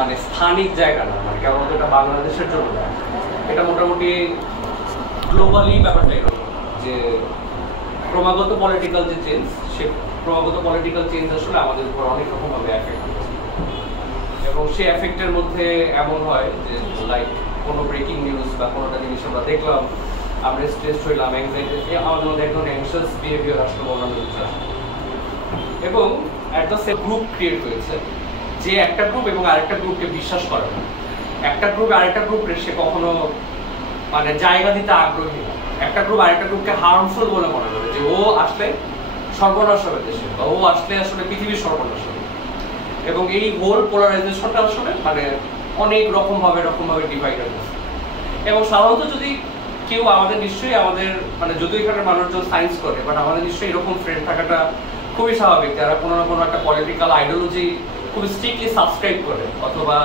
মানে স্থানিক জায়গা না, মানে কেবল এটা বাংলাদেশের জন্য না, এটা মোটামুটি গ্লোবালি ব্যাপারটা এরকম যে ক্রমাগত পলিটিক্যাল যে চেঞ্জ, সে ক্রমাগত পলিটিক্যাল চেঞ্জ আসলে আমাদের উপর অনেক রকমভাবে এফেক্ট করছে। এবং সেই এফেক্টের মধ্যে এমন হয় যে লাইক কোনো ব্রেকিং নিউজ বা কোনো একটা জিনিস আমরা দেখলাম, আমরা স্ট্রেস হইলাম, অ্যাংজাইটি, আমাদের মধ্যে এক ধরনের অ্যাংশাস বিহেভিয়ার আসলে অন্যান্য কিছু আসে। এবং একটা সে গ্রুপ ক্রিয়েট হয়েছে যে একটা গ্রুপ এবং আরেকটা গ্রুপকে বিশ্বাস করে না, একটা গ্রুপ আরেকটা গ্রুপে সে কখনো মানে জায়গা দিতে আগ্রহী না, একটা গ্রুপ আরেকটা গ্রুপকে হার্মফুল বলে মনে করে যে ও আসলে সর্বনাশ হবে দেশে, বা ও আসলে আসলে পৃথিবীর সর্বনাশ হবে। এবং এই হোল পোলারাইজেশনটা আসলে মানে অনেক রকমভাবে ডিভাইড হয়েছে। এবং সাধারণত যদি কেউ আমাদের নিশ্চয়ই আমাদের মানে যদি এখানে মানুষজন সায়েন্স করে, বাট আমাদের নিশ্চয়ই এরকম ফ্রেন্ড থাকাটা খুবই স্বাভাবিক, যারা কোনো না কোনো একটা পলিটিক্যাল আইডিওলজি খুব স্ট্রিক্টলি সাবস্ক্রাইব করে, অথবা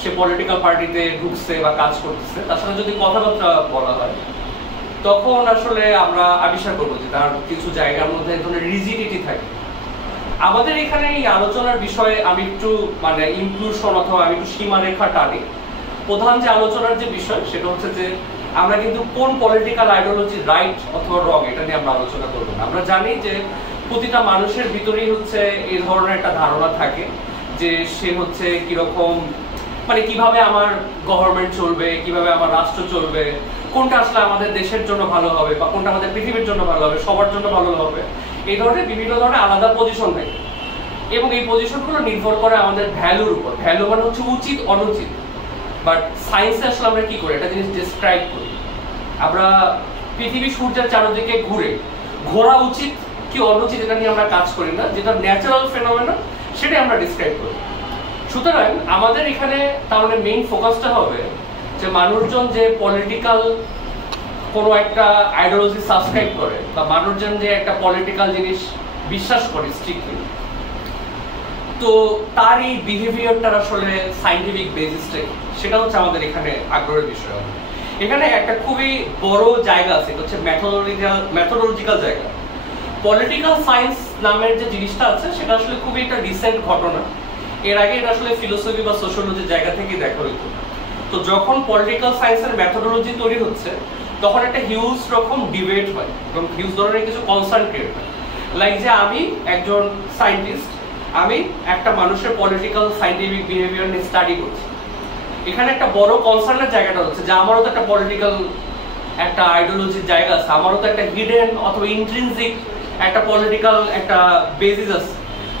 সে পলিটিক্যাল পার্টিতে ঢুকছে বা কাজ করতেছে, তার সাথে যদি কথাবার্তা বলা হয় তখন আসলে আমরা আবিষ্কার করবো যে তার কিছু জায়গার মধ্যে এক ধরনের রিজিডিটি থাকে। আমাদের এখানে এই আলোচনার বিষয়ে আমি একটু মানে ইনক্লুশন অথবা আমি একটু সীমারেখা টানি। প্রধান যে আলোচনার যে বিষয় সেটা হচ্ছে যে আমরা কিন্তু কোন পলিটিক্যাল আইডিওলজি রাইট অথবা রং এটা নিয়ে আমরা আলোচনা করবো না। আমরা জানি যে প্রতিটা মানুষের ভিতরেই হচ্ছে এই ধরনের একটা ধারণা থাকে যে সে হচ্ছে কিরকম মানে কিভাবে আমার গভর্নমেন্ট চলবে, কিভাবে আমার রাষ্ট্র চলবে, কোনটা আসলে আমাদের দেশের জন্য ভালো হবে বা কোনটা আমাদের পৃথিবীর জন্য ভালো হবে, সবার জন্য ভালো হবে, এই ধরনের বিভিন্ন ধরনের আলাদা পজিশন থাকে। এবং এই পজিশনগুলো নির্ভর করে আমাদের ভ্যালুর উপর। ভ্যালু মানে হচ্ছে উচিত অনুচিত, বাট সায়েন্সে আসলে আমরা কি করি একটা জিনিস ডিসক্রাইব করি। আমরা পৃথিবী সূর্যের চারদিকে ঘোরা উচিত কি অনুচিত এটা নিয়ে আমরা কাজ করি না, যেটা ন্যাচারাল ফেনোমেনা সেটাই আমরা ডিসক্রাইব করি। সুতরাং আমাদের এখানে তাহলে মেইন ফোকাসটা হবে যে মানুষজন যে পলিটিক্যাল কোনো একটা আইডিওলজি সাবস্ক্রাইব করে বা মানুষজন যে একটা পলিটিক্যাল জিনিস বিশ্বাস করে স্ট্রিক্টলি, তো তার এই বিহেভিয়ারটার আসলে সাইন্টিফিক বেসিসটা সেটা হচ্ছে আমাদের এখানে আগ্রহের বিষয়। এখানে একটা খুবই বড় জায়গা আছে, এটা হচ্ছে ম্যাথোডোলজিক্যাল জায়গা। পলিটিক্যাল সায়েন্স নামের যে জিনিসটা আছে সেটা আসলে খুবই একটা রিসেন্ট ঘটনা। এর আগে এটা আসলে ফিলোসফি বা সোশিওলজির জায়গা থেকে দেখা হইতো। তো যখন পলিটিক্যাল সায়েন্সের ম্যাথোডোলজি তৈরি হচ্ছে তখন একটা হিউজ রকম ডিবেট হয় এবং হিউজ ধরনের কিছু কনসার্ন ক্রিয়েট হয়। লাইক যে আমি একজন সায়েন্টিস্ট, আমি একটা মানুষের পলিটিক্যাল সায়েন্টিফিক বিহেভিয়ার নিয়ে স্টাডি করছি। এখানে একটা বড় কনসার্নের জায়গাটা হচ্ছে যে আমারও তো একটা পলিটিক্যাল একটা আইডিওলজির জায়গা আছে, আমারও তো একটা হিডেন অথবা ইন্ট্রিনসিক একটা পলিটিক্যাল একটা বেসিস আছে।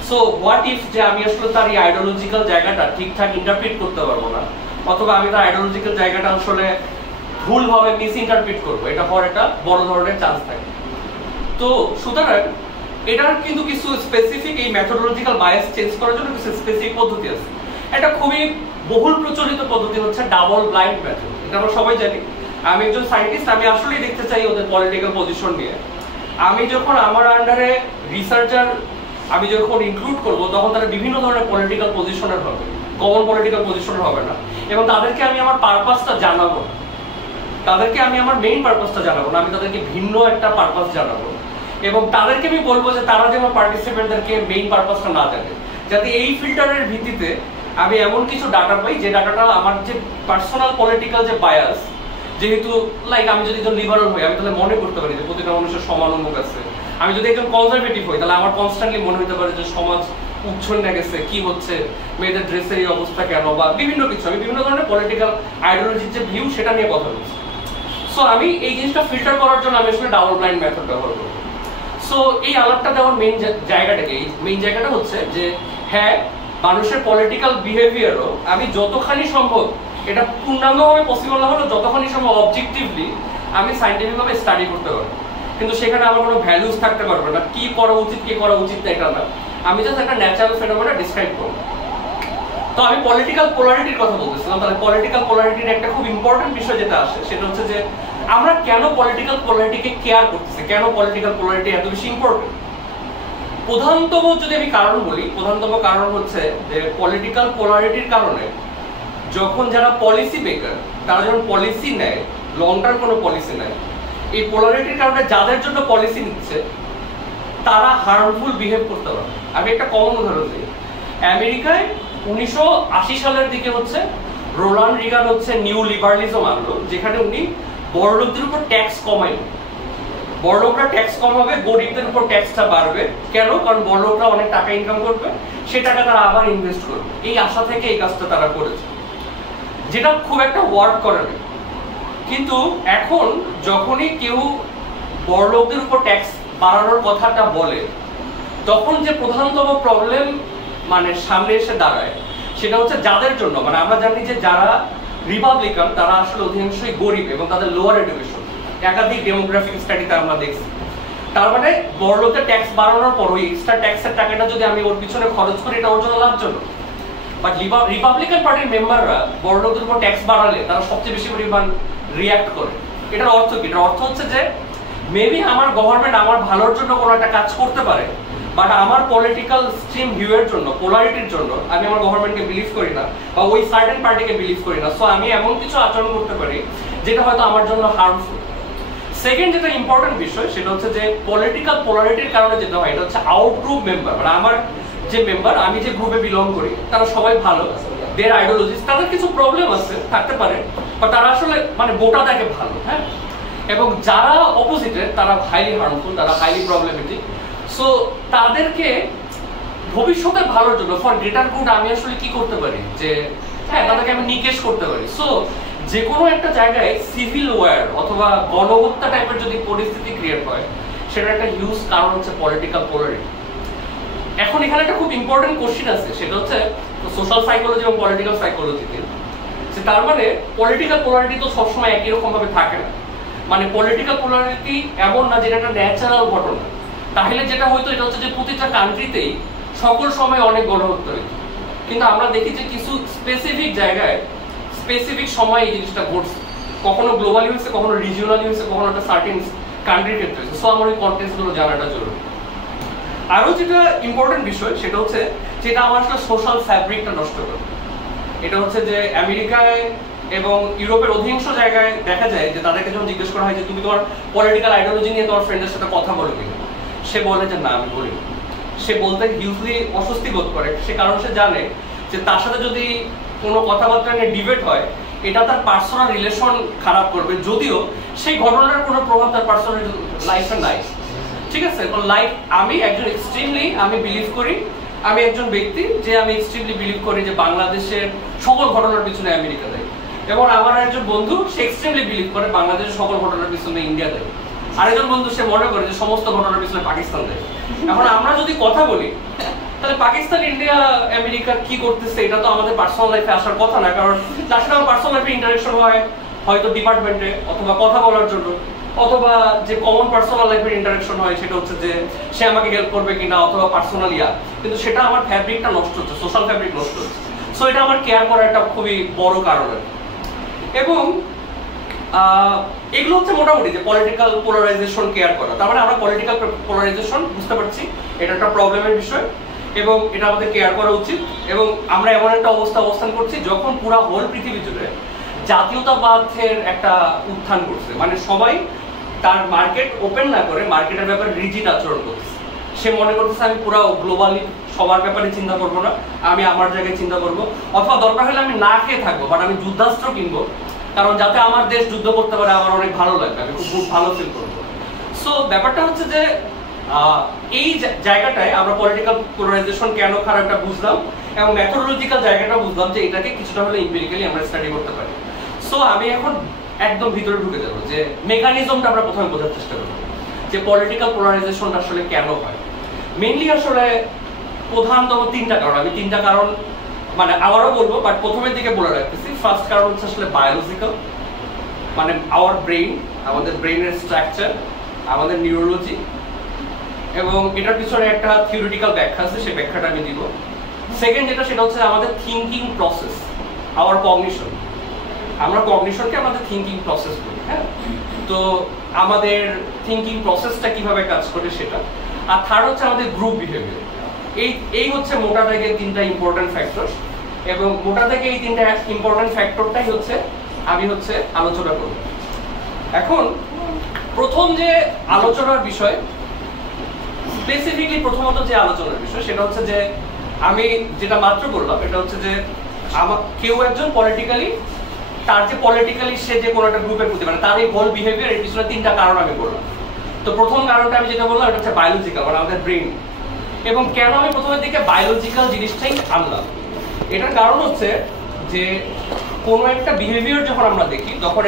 সো হোয়াট ইফ যে আমি আসলে তার এই আইডিওলজিক্যাল জায়গাটা ঠিকঠাক ইন্টারপ্রিট করতে পারবো না, অথবা আমি তার আইডিওলজিক্যাল জায়গাটা আসলে ভুলভাবে মিস ইন্টারপ্রিট করবো, এটা হওয়ার একটা বড় ধরনের চান্স থাকে। তো সুতরাং এটার কিন্তু কিছু স্পেসিফিক এই ম্যাথোডোলজিক্যাল বায়াস চেঞ্জ করার জন্য কিছু স্পেসিফিক পদ্ধতি আছে। এটা খুবই বহুল প্রচলিত পদ্ধতি হচ্ছে ডাবল ব্লাইন্ড মেথড। এটা আমরা সবাই জানি। আমি একজন সায়েন্টিস্ট, আমি আসলেই দেখতে চাই ওদের পলিটিক্যাল পজিশন নিয়ে। আমি যখন আমার আন্ডারে রিসার্চার আমি যখন ইনক্লুড করব তখন তারা বিভিন্ন ধরনের পলিটিক্যাল পজিশনের হবে, কমন পলিটিক্যাল পজিশনের হবে না। এবং তাদেরকে আমি আমার পারপাসটা জানাবো না, তাদেরকে আমি আমার মেইন পারপাসটা জানাবো না, আমি তাদেরকে ভিন্ন একটা পারপাস জানাবো। এবং তাদেরকে আমি বলবো যে তারা যেন পার্টিসিপেন্টদেরকে মেইন পারপাসটা না জানে, যাতে এই ফিল্টারের ভিত্তিতে আমি এমন কিছু ডাটা পাই যে ডাটাটা আমার যে পার্সোনাল পলিটিক্যাল যে বায়াস, যেহেতু লাইক আমি যদি একজন লিবারাল হই আমি তাহলে মনে করতে পারি যে প্রতিটা মানুষের সমান উন্মুখ আছে। আমি যদি একজন কনজারভেটিভ হই তাহলে আমার কনস্ট্যান্টলি মনে হতে পারে যে সমাজ উচ্ছন্নে গেছে, কি হচ্ছে, মেয়েদের ড্রেসের এই অবস্থা কেন, বা বিভিন্ন কিছু। আমি বিভিন্ন ধরনের পলিটিক্যাল আইডিওলজির যে ভিউ সেটা নিয়ে কথা বলছি। সো আমি এই জিনিসটা ফিল্টার করার জন্য আমি আসলে ডাবল ব্লাইন্ড মেথড ব্যবহার করবো। সো এই আলাপটা দেওয়ার মেইন জায়গাটা হচ্ছে যে হ্যাঁ, মানুষের পলিটিক্যাল বিহেভিয়ারও আমি যতখানি সম্ভব, এটা পূর্ণাঙ্গভাবে পসিবল না হলেও যতখানি সম্ভব অবজেক্টিভলি আমি সায়েন্টিফিকভাবে স্টাডি করতে পারবো। কিন্তু সেখানে আমার কোনো ভ্যালুজ থাকতে পারবে না, কি করা উচিত কি করা উচিত না এটা না, আমি জাস্ট একটা ন্যাচারাল ফেনোমেনা ডিসক্রাইব করবো। তো আমি পলিটিক্যাল পোলারিটির কথা বলতেছিলাম। তাহলে পলিটিক্যাল পোলারিটির একটা খুব ইম্পর্টেন্ট বিষয় যেটা আসে সেটা হচ্ছে যে আমরা কেন পলিটিক্যাল পোলারিটিকে কেয়ার করতেছি, কেন পলিটিক্যাল পোলারিটি এত বেশি ইম্পর্টেন্ট। প্রধানতম যদি আমি কারণ বলি, প্রধানতম কারণ হচ্ছে যে পলিটিক্যাল পোলারিটির কারণে যখন যারা পলিসি মেকার তারা যখন পলিসি নেয়, লং টার্ম কোনো পলিসি নেয়, এই পোলারিটির কারণে যাদের জন্য পলিসি নিচ্ছে তারা হার্মফুল বিহেভ করতে পারে। আমি একটা কমন উদাহরণ দিই। আমেরিকায় 1980 সালের দিকে হচ্ছে রোনাল্ড রিগান হচ্ছে নিউ লিবারালিজম আনলো, যেখানে উনি বড়লোকদের উপর ট্যাক্স কমাইল। বড়লোকরা ট্যাক্স কমাবে, গরিবদের উপর ট্যাক্সটা বাড়বে। কেন? কারণ বড়লোকরা অনেক টাকা ইনকাম করবে, সেই টাকা তারা আবার ইনভেস্ট করবে। এই আশা থেকে এই কাজটা তারা করেছে, যেটা খুব একটা ওয়ার্ক করে না। কিন্তু এখন যখনই কেউ বড়লোকদের উপর ট্যাক্স বাড়ানোর কথাটা বলে, তখন যে প্রধানতম প্রবলেম মানে সামনে এসে দাঁড়ায় সেটা হচ্ছে যাদের জন্য, মানে আমরা জানি যে যারা রিপাবলিকান তারা আসলে অধিকাংশই গরিব এবং তাদের লোয়ার এডুকেশন, একাধিক ডেমোগ্রাফিক স্টাডিতে আমরা দেখছি। তার মানে বড়লোকের ট্যাক্স বাড়ানোর পর ওই এক্সট্রা ট্যাক্সের টাকাটা যদি আমি ওর পিছনে খরচ করি, এটা ওর জন্য লাভজনক। বাট রিপাবলিকান পার্টির মেম্বাররা বড়লোকদের উপর ট্যাক্স বাড়ালে তারা সবচেয়ে বেশি পরিমাণ রিয়াক্ট করে। এটার অর্থ কি? এটার অর্থ হচ্ছে যে মেবি আমার গভর্নমেন্ট আমার ভালোর জন্য কোনো একটা কাজ করতে পারে, বাট আমার পলিটিক্যাল স্ট্রিম ভিউয়ের জন্য, পোলারিটির জন্য আমি আমার গভর্নমেন্টকে বিলিভ করি না বা ওই সার্টেন পার্টিকে বিলিভ করি না। সো আমি এমন কিছু আচরণ করতে পারি যেটা হয়তো আমার জন্য হার্মফুল। সেকেন্ড যেটা ইম্পর্টেন্ট বিষয় সেটা হচ্ছে যে পলিটিক্যাল পোলারিটির কারণে যেটা হয় এটা হচ্ছে আউট গ্রুপ মেম্বার, মানে আমার যে মেম্বার, আমি যে গ্রুপে বিলং করি তারা সবাই ভালো, দের আইডিওলজিস, তাদের কিছু প্রবলেম আছে থাকতে পারে, বা তারা আসলে মানে গোটা দেখে ভালো, হ্যাঁ। এবং যারা অপোজিটে তারা হাইলি হার্মফুল, তারা হাইলি প্রবলেমেটিক। সো তাদেরকে ভবিষ্যতের ভালোর জন্য, ফর গ্রেটার গুড, আমি আসলে কি করতে পারি যে হ্যাঁ তাদেরকে আমি নিকেশ করতে পারি। সো যে কোনো একটা জায়গায় সিভিল ওয়ার অথবা গণহত্যা টাইপের যদি পরিস্থিতি ক্রিয়েট হয়, সেটা একটা হিউজ কারণ হচ্ছে পলিটিক্যাল পোলারিটি। এখন এখানে একটা খুব ইম্পর্টেন্ট কোশ্চেন আছে, সেটা হচ্ছে সোশ্যাল সাইকোলজি এবং পলিটিক্যাল সাইকোলজিতে, যে তার মানে পলিটিক্যাল পোলারিটি তো সবসময় একই রকম ভাবে থাকে না। মানে পলিটিক্যাল পোলারিটি এমন না যেটা একটা ন্যাচারাল ঘটনা। তাহলে যেটা হয়তো এটা হচ্ছে যে প্রতিটা কান্ট্রিতেই সকল সময় অনেক গণহত্যা হইত, কিন্তু আমরা দেখি যে কিছু স্পেসিফিক জায়গায় স্পেসিফিক সময় এই জিনিসটা ঘটছে, কখনো গ্লোবালি হয়েছে, কখনো রিজিওনালি হয়েছে, কখনো একটা সার্টেন কান্ট্রির ক্ষেত্রে হয়েছে। সো আমার ওই কন্টেক্সটগুলো জানাটা জরুরি। আরও যেটা ইম্পর্টেন্ট বিষয় সেটা হচ্ছে যেটা আমার আসলে সোশ্যাল ফ্যাব্রিকটা নষ্ট করে। এটা হচ্ছে যে আমেরিকায় এবং ইউরোপের অধিকাংশ জায়গায় দেখা যায় যে তাদেরকে যখন জিজ্ঞেস করা হয় যে তুমি তোমার পলিটিক্যাল আইডিওলজি নিয়ে তোমার ফ্রেন্ডের সাথে কথা বলো কিনা, সে বলে যে না আমি বলি। সে বলতে হিউজলি অস্বস্তি বোধ করে, সে কারণ সে জানে যে তার সাথে যদি কোনো কথাবার্তা নিয়ে ডিবেট হয় এটা তার পার্সোনাল রিলেশন খারাপ করবে, যদিও সেই ঘটনার কোনো প্রভাব তার পার্সোনাল লাইফে নাই। ঠিক আছে, লাইক আমি একজন এক্সট্রিমলি আমি বিলিভ করি, আমি একজন ব্যক্তি যে আমি এক্সট্রিমলি বিলিভ করি যে বাংলাদেশের সকল ঘটনার পিছনে আমেরিকা দেয়, এবং আমার একজন বন্ধু সে এক্সট্রিমলি বিলিভ করে বাংলাদেশের সকল ঘটনার পিছনে ইন্ডিয়া দেয়, আরেকজন বন্ধু সে মনে করে যে সমস্ত ঘটনার পিছনে পাকিস্তান দেয়। এখন আমরা যদি কথা বলি তাহলে পাকিস্তান, ইন্ডিয়া, আমেরিকা কি করতেছে এটা তো আমাদের পার্সোনাল লাইফে আসার কথা না, কারণ তার সাথে আমার পার্সোনাল লাইফে ইন্টারেকশন হয় হয়তো ডিপার্টমেন্টে অথবা কথা বলার জন্য, অথবা যে কমন পার্সোনাল লাইফের ইন্টারেকশন হয় সেটা হচ্ছে যে সে আমাকে হেল্প করবে কিনা অথবা পার্সোনাল কিন্তু সেটা আমার ফ্যাব্রিকটা নষ্ট হচ্ছে, সোশ্যাল ফ্যাব্রিক নষ্ট হচ্ছে। সো এটা আমার কেয়ার করার একটা খুবই বড় কারণ। এবং এগুলো হচ্ছে মোটামুটি যে পলিটিক্যাল পোলারাইজেশন কেয়ার করা। তার মানে আমরা পলিটিক্যাল পোলারাইজেশন বুঝতে পারছি এটা একটা প্রবলেমের বিষয় এবং এটা আমাদের কেয়ার করা উচিত। এবং আমরা এমন একটা অবস্থান করছি যখন পুরা হোল পৃথিবী জুড়ে জাতীয়তাবাদের একটা উত্থান করছে, মানে সবাই তার মার্কেট ওপেন না করে মার্কেটের ব্যাপারে রিজিড আচরণ করছে। সে মনে করতেছে আমি পুরো গ্লোবালি সবার ব্যাপারে চিন্তা করবো না, আমি আমার জায়গায় চিন্তা করবো, অথবা দরকার হলে আমি না খেয়ে থাকবো বাট আমি যুদ্ধাস্ত্র কিনবো, কারণ যাতে আমার দেশ যুদ্ধ করতে পারে আমার অনেক ভালো লাগবে, আমি খুব ভালো ফিল করবো। সো ব্যাপারটা হচ্ছে যে এই জায়গাটায় আমরা পলিটিক্যাল পোলারাইজেশন কেন খারাপটা বুঝলাম এবং মেথোডোলজিক্যাল জায়গাটা বুঝলাম যে এটাকে কিছুটা হলে এমপিরিক্যালি আমরা স্টাডি করতে পারি। সো আমি এখন একদম ভিতরে ঢুকে যাবো যে মেকানিজমটা আমরা প্রথমে বোঝার চেষ্টা করবো যে পলিটিক্যাল পোলারাইজেশনটা আসলে কেন হয়। মেইনলি আসলে প্রধানতম তিনটা কারণ, আমি তিনটা কারণ মানে আবারও বলবো বাট প্রথমের দিকে বলে রাখতেছি। ফার্স্ট কারণ হচ্ছে আসলে বায়োলজিক্যাল, মানে আওয়ার ব্রেইন, আমাদের ব্রেইনের স্ট্রাকচার, আমাদের নিউরোলজি, এবং এটার পিছনে একটা থিওরিটিক্যাল ব্যাখ্যা আছে, সেই ব্যাখ্যাটা আমি দিব। সেকেন্ড যেটা সেটা হচ্ছে আমাদের থিঙ্কিং প্রসেস, আওয়ার কগনিশন, আমরা কগনিশনকে আমাদের থিঙ্কিং প্রসেস বলি, হ্যাঁ। তো আমাদের থিঙ্কিং প্রসেসটা কিভাবে কাজ করে সেটা। আর থার্ড হচ্ছে আমাদের গ্রুপ বিহেভিয়ার। এই হচ্ছে মোটা দাগে তিনটা ইম্পর্টেন্ট ফ্যাক্টর, এবং মোটা দাগে এই তিনটা ইম্পর্টেন্ট ফ্যাক্টরটাই হচ্ছে আমি আলোচনা করব। এখন প্রথম যে আলোচনার বিষয়, স্পেসিফিকলি প্রথমত যে আলোচনার বিষয় সেটা হচ্ছে যে আমি যেটা মাত্র বললাম এটা হচ্ছে যে কেউ একজন পলিটিক্যালি তার যে পলিটিক্যালি সে যে কোনো একটা গ্রুপের প্রতি মানে তার এই হোল বিহেভিয়ার এর পিছনে 3টা কারণ আমি বললাম। তো প্রথম কারণটা আমি যেটা বললাম এটা হচ্ছে বায়োলজিক্যাল, মানে আমাদের ব্রেন। এবং কেন আমি প্রথমের দিকে বায়োলজিক্যাল জিনিসটাই আনলাম, এটার কারণ হচ্ছে যে কোনো একটা বিহেভিয়ার যখন আমরা দেখি তখন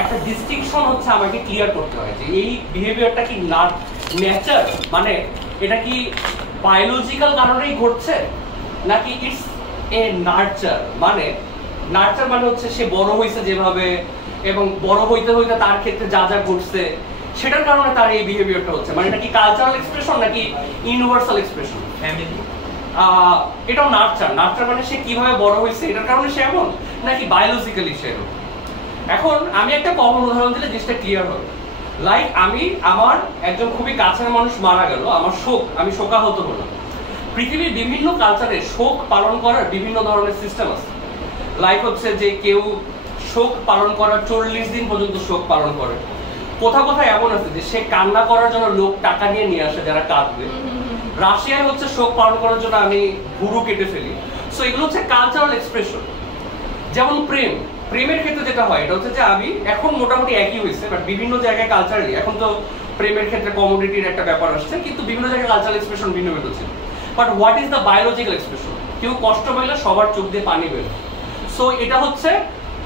একটা ডিস্টিংশন হচ্ছে আমাকে ক্লিয়ার করতে হয় যে এই বিহেভিয়ারটা কি নেচার, মানে এটা কি বায়োলজিক্যাল কারণেই ঘটছে নাকি ইটস এ নার্চার। মানে নার্চার মানে হচ্ছে সে বড় হয়েছে যেভাবে এবং বড় হইতে হইতে তার ক্ষেত্রে যা যা ঘটছে সেটার কারণে তার এই বিহেভিয়ারটা হচ্ছে, মানে এটা কি কালচারাল এক্সপ্রেশন নাকি ইউনিভার্সাল এক্সপ্রেশন। ফ্যামিলি এটাও নার্চার, নার্চার মানে সে কিভাবে বড় হয়েছে এটার কারণে সে এমন নাকি বায়োলজিক্যালি সে এমন। এখন আমি একটা কমন উদাহরণ দিলে জিনিসটা ক্লিয়ার হবে। লাইক আমার একজন খুবই কাছের মানুষ মারা গেল, আমার আমি শোকাহত হলাম। পৃথিবীর বিভিন্ন কালচারে শোক পালন করার বিভিন্ন ধরনের সিস্টেম আছে। লাইক হচ্ছে যে কেউ শোক পালন করার 40 দিন পর্যন্ত শোক পালন করে। কোথাও কোথাও এমন আছে যে সে কান্না করার জন্য লোক টাকা নিয়ে আসে যারা কাঁদবে। রাশিয়ায় হচ্ছে শোক পালন করার জন্য আমি ভুরু কেটে ফেলি। সো এগুলো হচ্ছে কালচারাল এক্সপ্রেশন। যেমন প্রেমের ক্ষেত্রে যেটা হয় এটা হচ্ছে যে আমি এখন মোটামুটি একই হয়েছে, বাট বিভিন্ন জায়গায় কালচারালি এখন তো প্রেমের ক্ষেত্রে কমোডিটির একটা ব্যাপার আসছে, কিন্তু বিভিন্ন জায়গায় কালচারাল এক্সপ্রেশন ভিন্ন ভিন্ন ছিল। But what is the biological expression? কেউ কষ্ট পাইলে সবার চোখ দিয়ে পানি বের। সো এটা হচ্ছে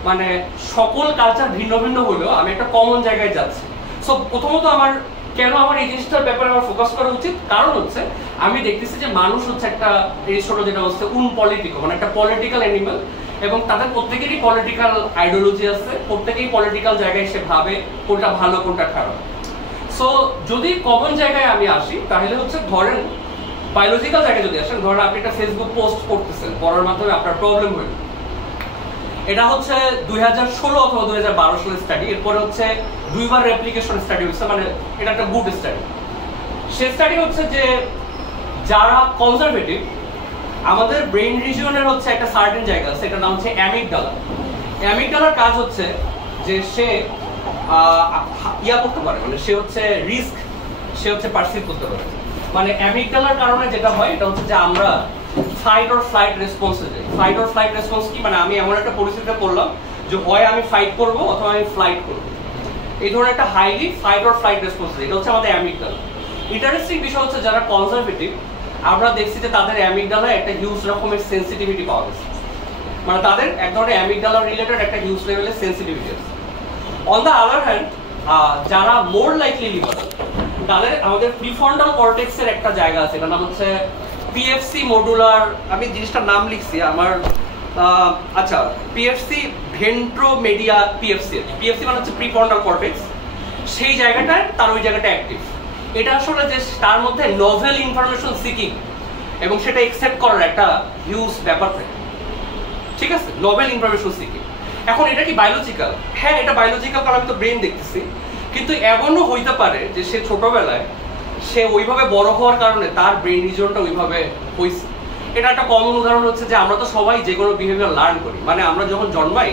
মানে সকল কালচার ভিন্ন ভিন্ন হলেও আমি একটা কমন জায়গায় যাচ্ছি। সো প্রথমত কেন আমার এই জিনিসটার ব্যাপারে আমার ফোকাস করা উচিত, কারণ হচ্ছে আমি দেখতেছি যে মানুষ হচ্ছে একটা ছোট যেটা হচ্ছে পলিটিক্যাল, মানে একটা পলিটিক্যাল অ্যানিমাল, এবং তাদের প্রত্যেকেরই পলিটিক্যাল আইডিওলজি আছে, প্রত্যেকেই পলিটিক্যাল জায়গায় সে ভাবে কোনটা ভালো কোনটা খারাপ। সো যদি কমন জায়গায় আমি আসি তাহলে হচ্ছে ধরেন বায়োলজিক্যাল জায়গায় যদি আসেন, ধরেন আপনি একটা ফেসবুক পোস্ট করতেছেন, করার মাধ্যমে আপনার প্রবলেম হইল। এটা হচ্ছে 2016 অথবা 2012 সালের স্টাডি। এরপরে হচ্ছে 2বার রেপ্লিকেশন স্টাডি হচ্ছে, মানে এটা একটা গুড স্টাডি। সে স্টাডি হচ্ছে যে যারা কনজারভেটিভ, আমাদের ব্রেইন রিজিয়নের হচ্ছে একটা সার্টেন জায়গা আছে, এটার নাম হচ্ছে অ্যামিগডালা। অ্যামিগডালার কাজ হচ্ছে যে সে করতে পারে, মানে সে হচ্ছে রিস্ক সে হচ্ছে পারসিভ করতে পারে। মানে অ্যামিগডালার কারণে যেটা হয় এটা হচ্ছে যে আমরা ফাইট অর ফ্লাইট রেসপন্সে যাই। ফাইট অর ফ্লাইট রেসপন্স কি, মানে আমি এমন একটা পরিস্থিতিতে পড়লাম যে হয় আমি ফাইট করব অথবা আমি ফ্লাইট করব, এই ধরনের একটা highly fight or flight response. এটা হচ্ছে আমাদের অ্যামিগডালা। ইন্টারেস্টিং বিষয় হচ্ছে যারা কনজারভেটিভ, আমরা দেখছি যে তাদের অ্যামিগডালায় একটা হিউজ রকমের সেন্সিটিভিটি পাওয়া গেছে, মানে তাদের এক ধরনের অ্যামিগডালা রিলেটেড একটা হিউজ লেভেলের সেন্সিটিভিটি আছে। অন দ্য আদার হ্যান্ড যারা মোর লাইকলি লিবারাল, তাদের আমাদের প্রিফ্রন্টাল কর্টেক্সের একটা জায়গা আছে, এটার নাম হচ্ছে পিএফসি মডুলার, আমি জিনিসটার নাম লিখছি আমার আচ্ছা পিএফসি ভেন্ট্রোমেডিয়া পিএফসি মানে হচ্ছে প্রিফ্রন্টাল কর্টেক্স। সেই জায়গাটায় তার ওই জায়গাটা অ্যাক্টিভ। এটা আসলে যে তার মধ্যে নভেল ইনফরমেশন সিকিং এবং সেটা একসেপ্ট করার একটা হিউজ ব্যাপার থাকে, ঠিক আছে, নভেল ইনফরমেশন সিকিং। এখন এটা কি বায়োলজিক্যাল? হ্যাঁ, এটা বায়োলজিক্যাল, কারণ আমি তো ব্রেন দেখতেছি। কিন্তু এমনও হইতে পারে যে সে ছোটবেলায় সে ওইভাবে বড় হওয়ার কারণে তার ব্রেন রিজনটা ওইভাবে হয়েছে। এটা একটা কমন উদাহরণ হচ্ছে যে আমরা তো সবাই যে কোনো বিহেভিয়ার লার্ন করি, মানে আমরা যখন জন্মাই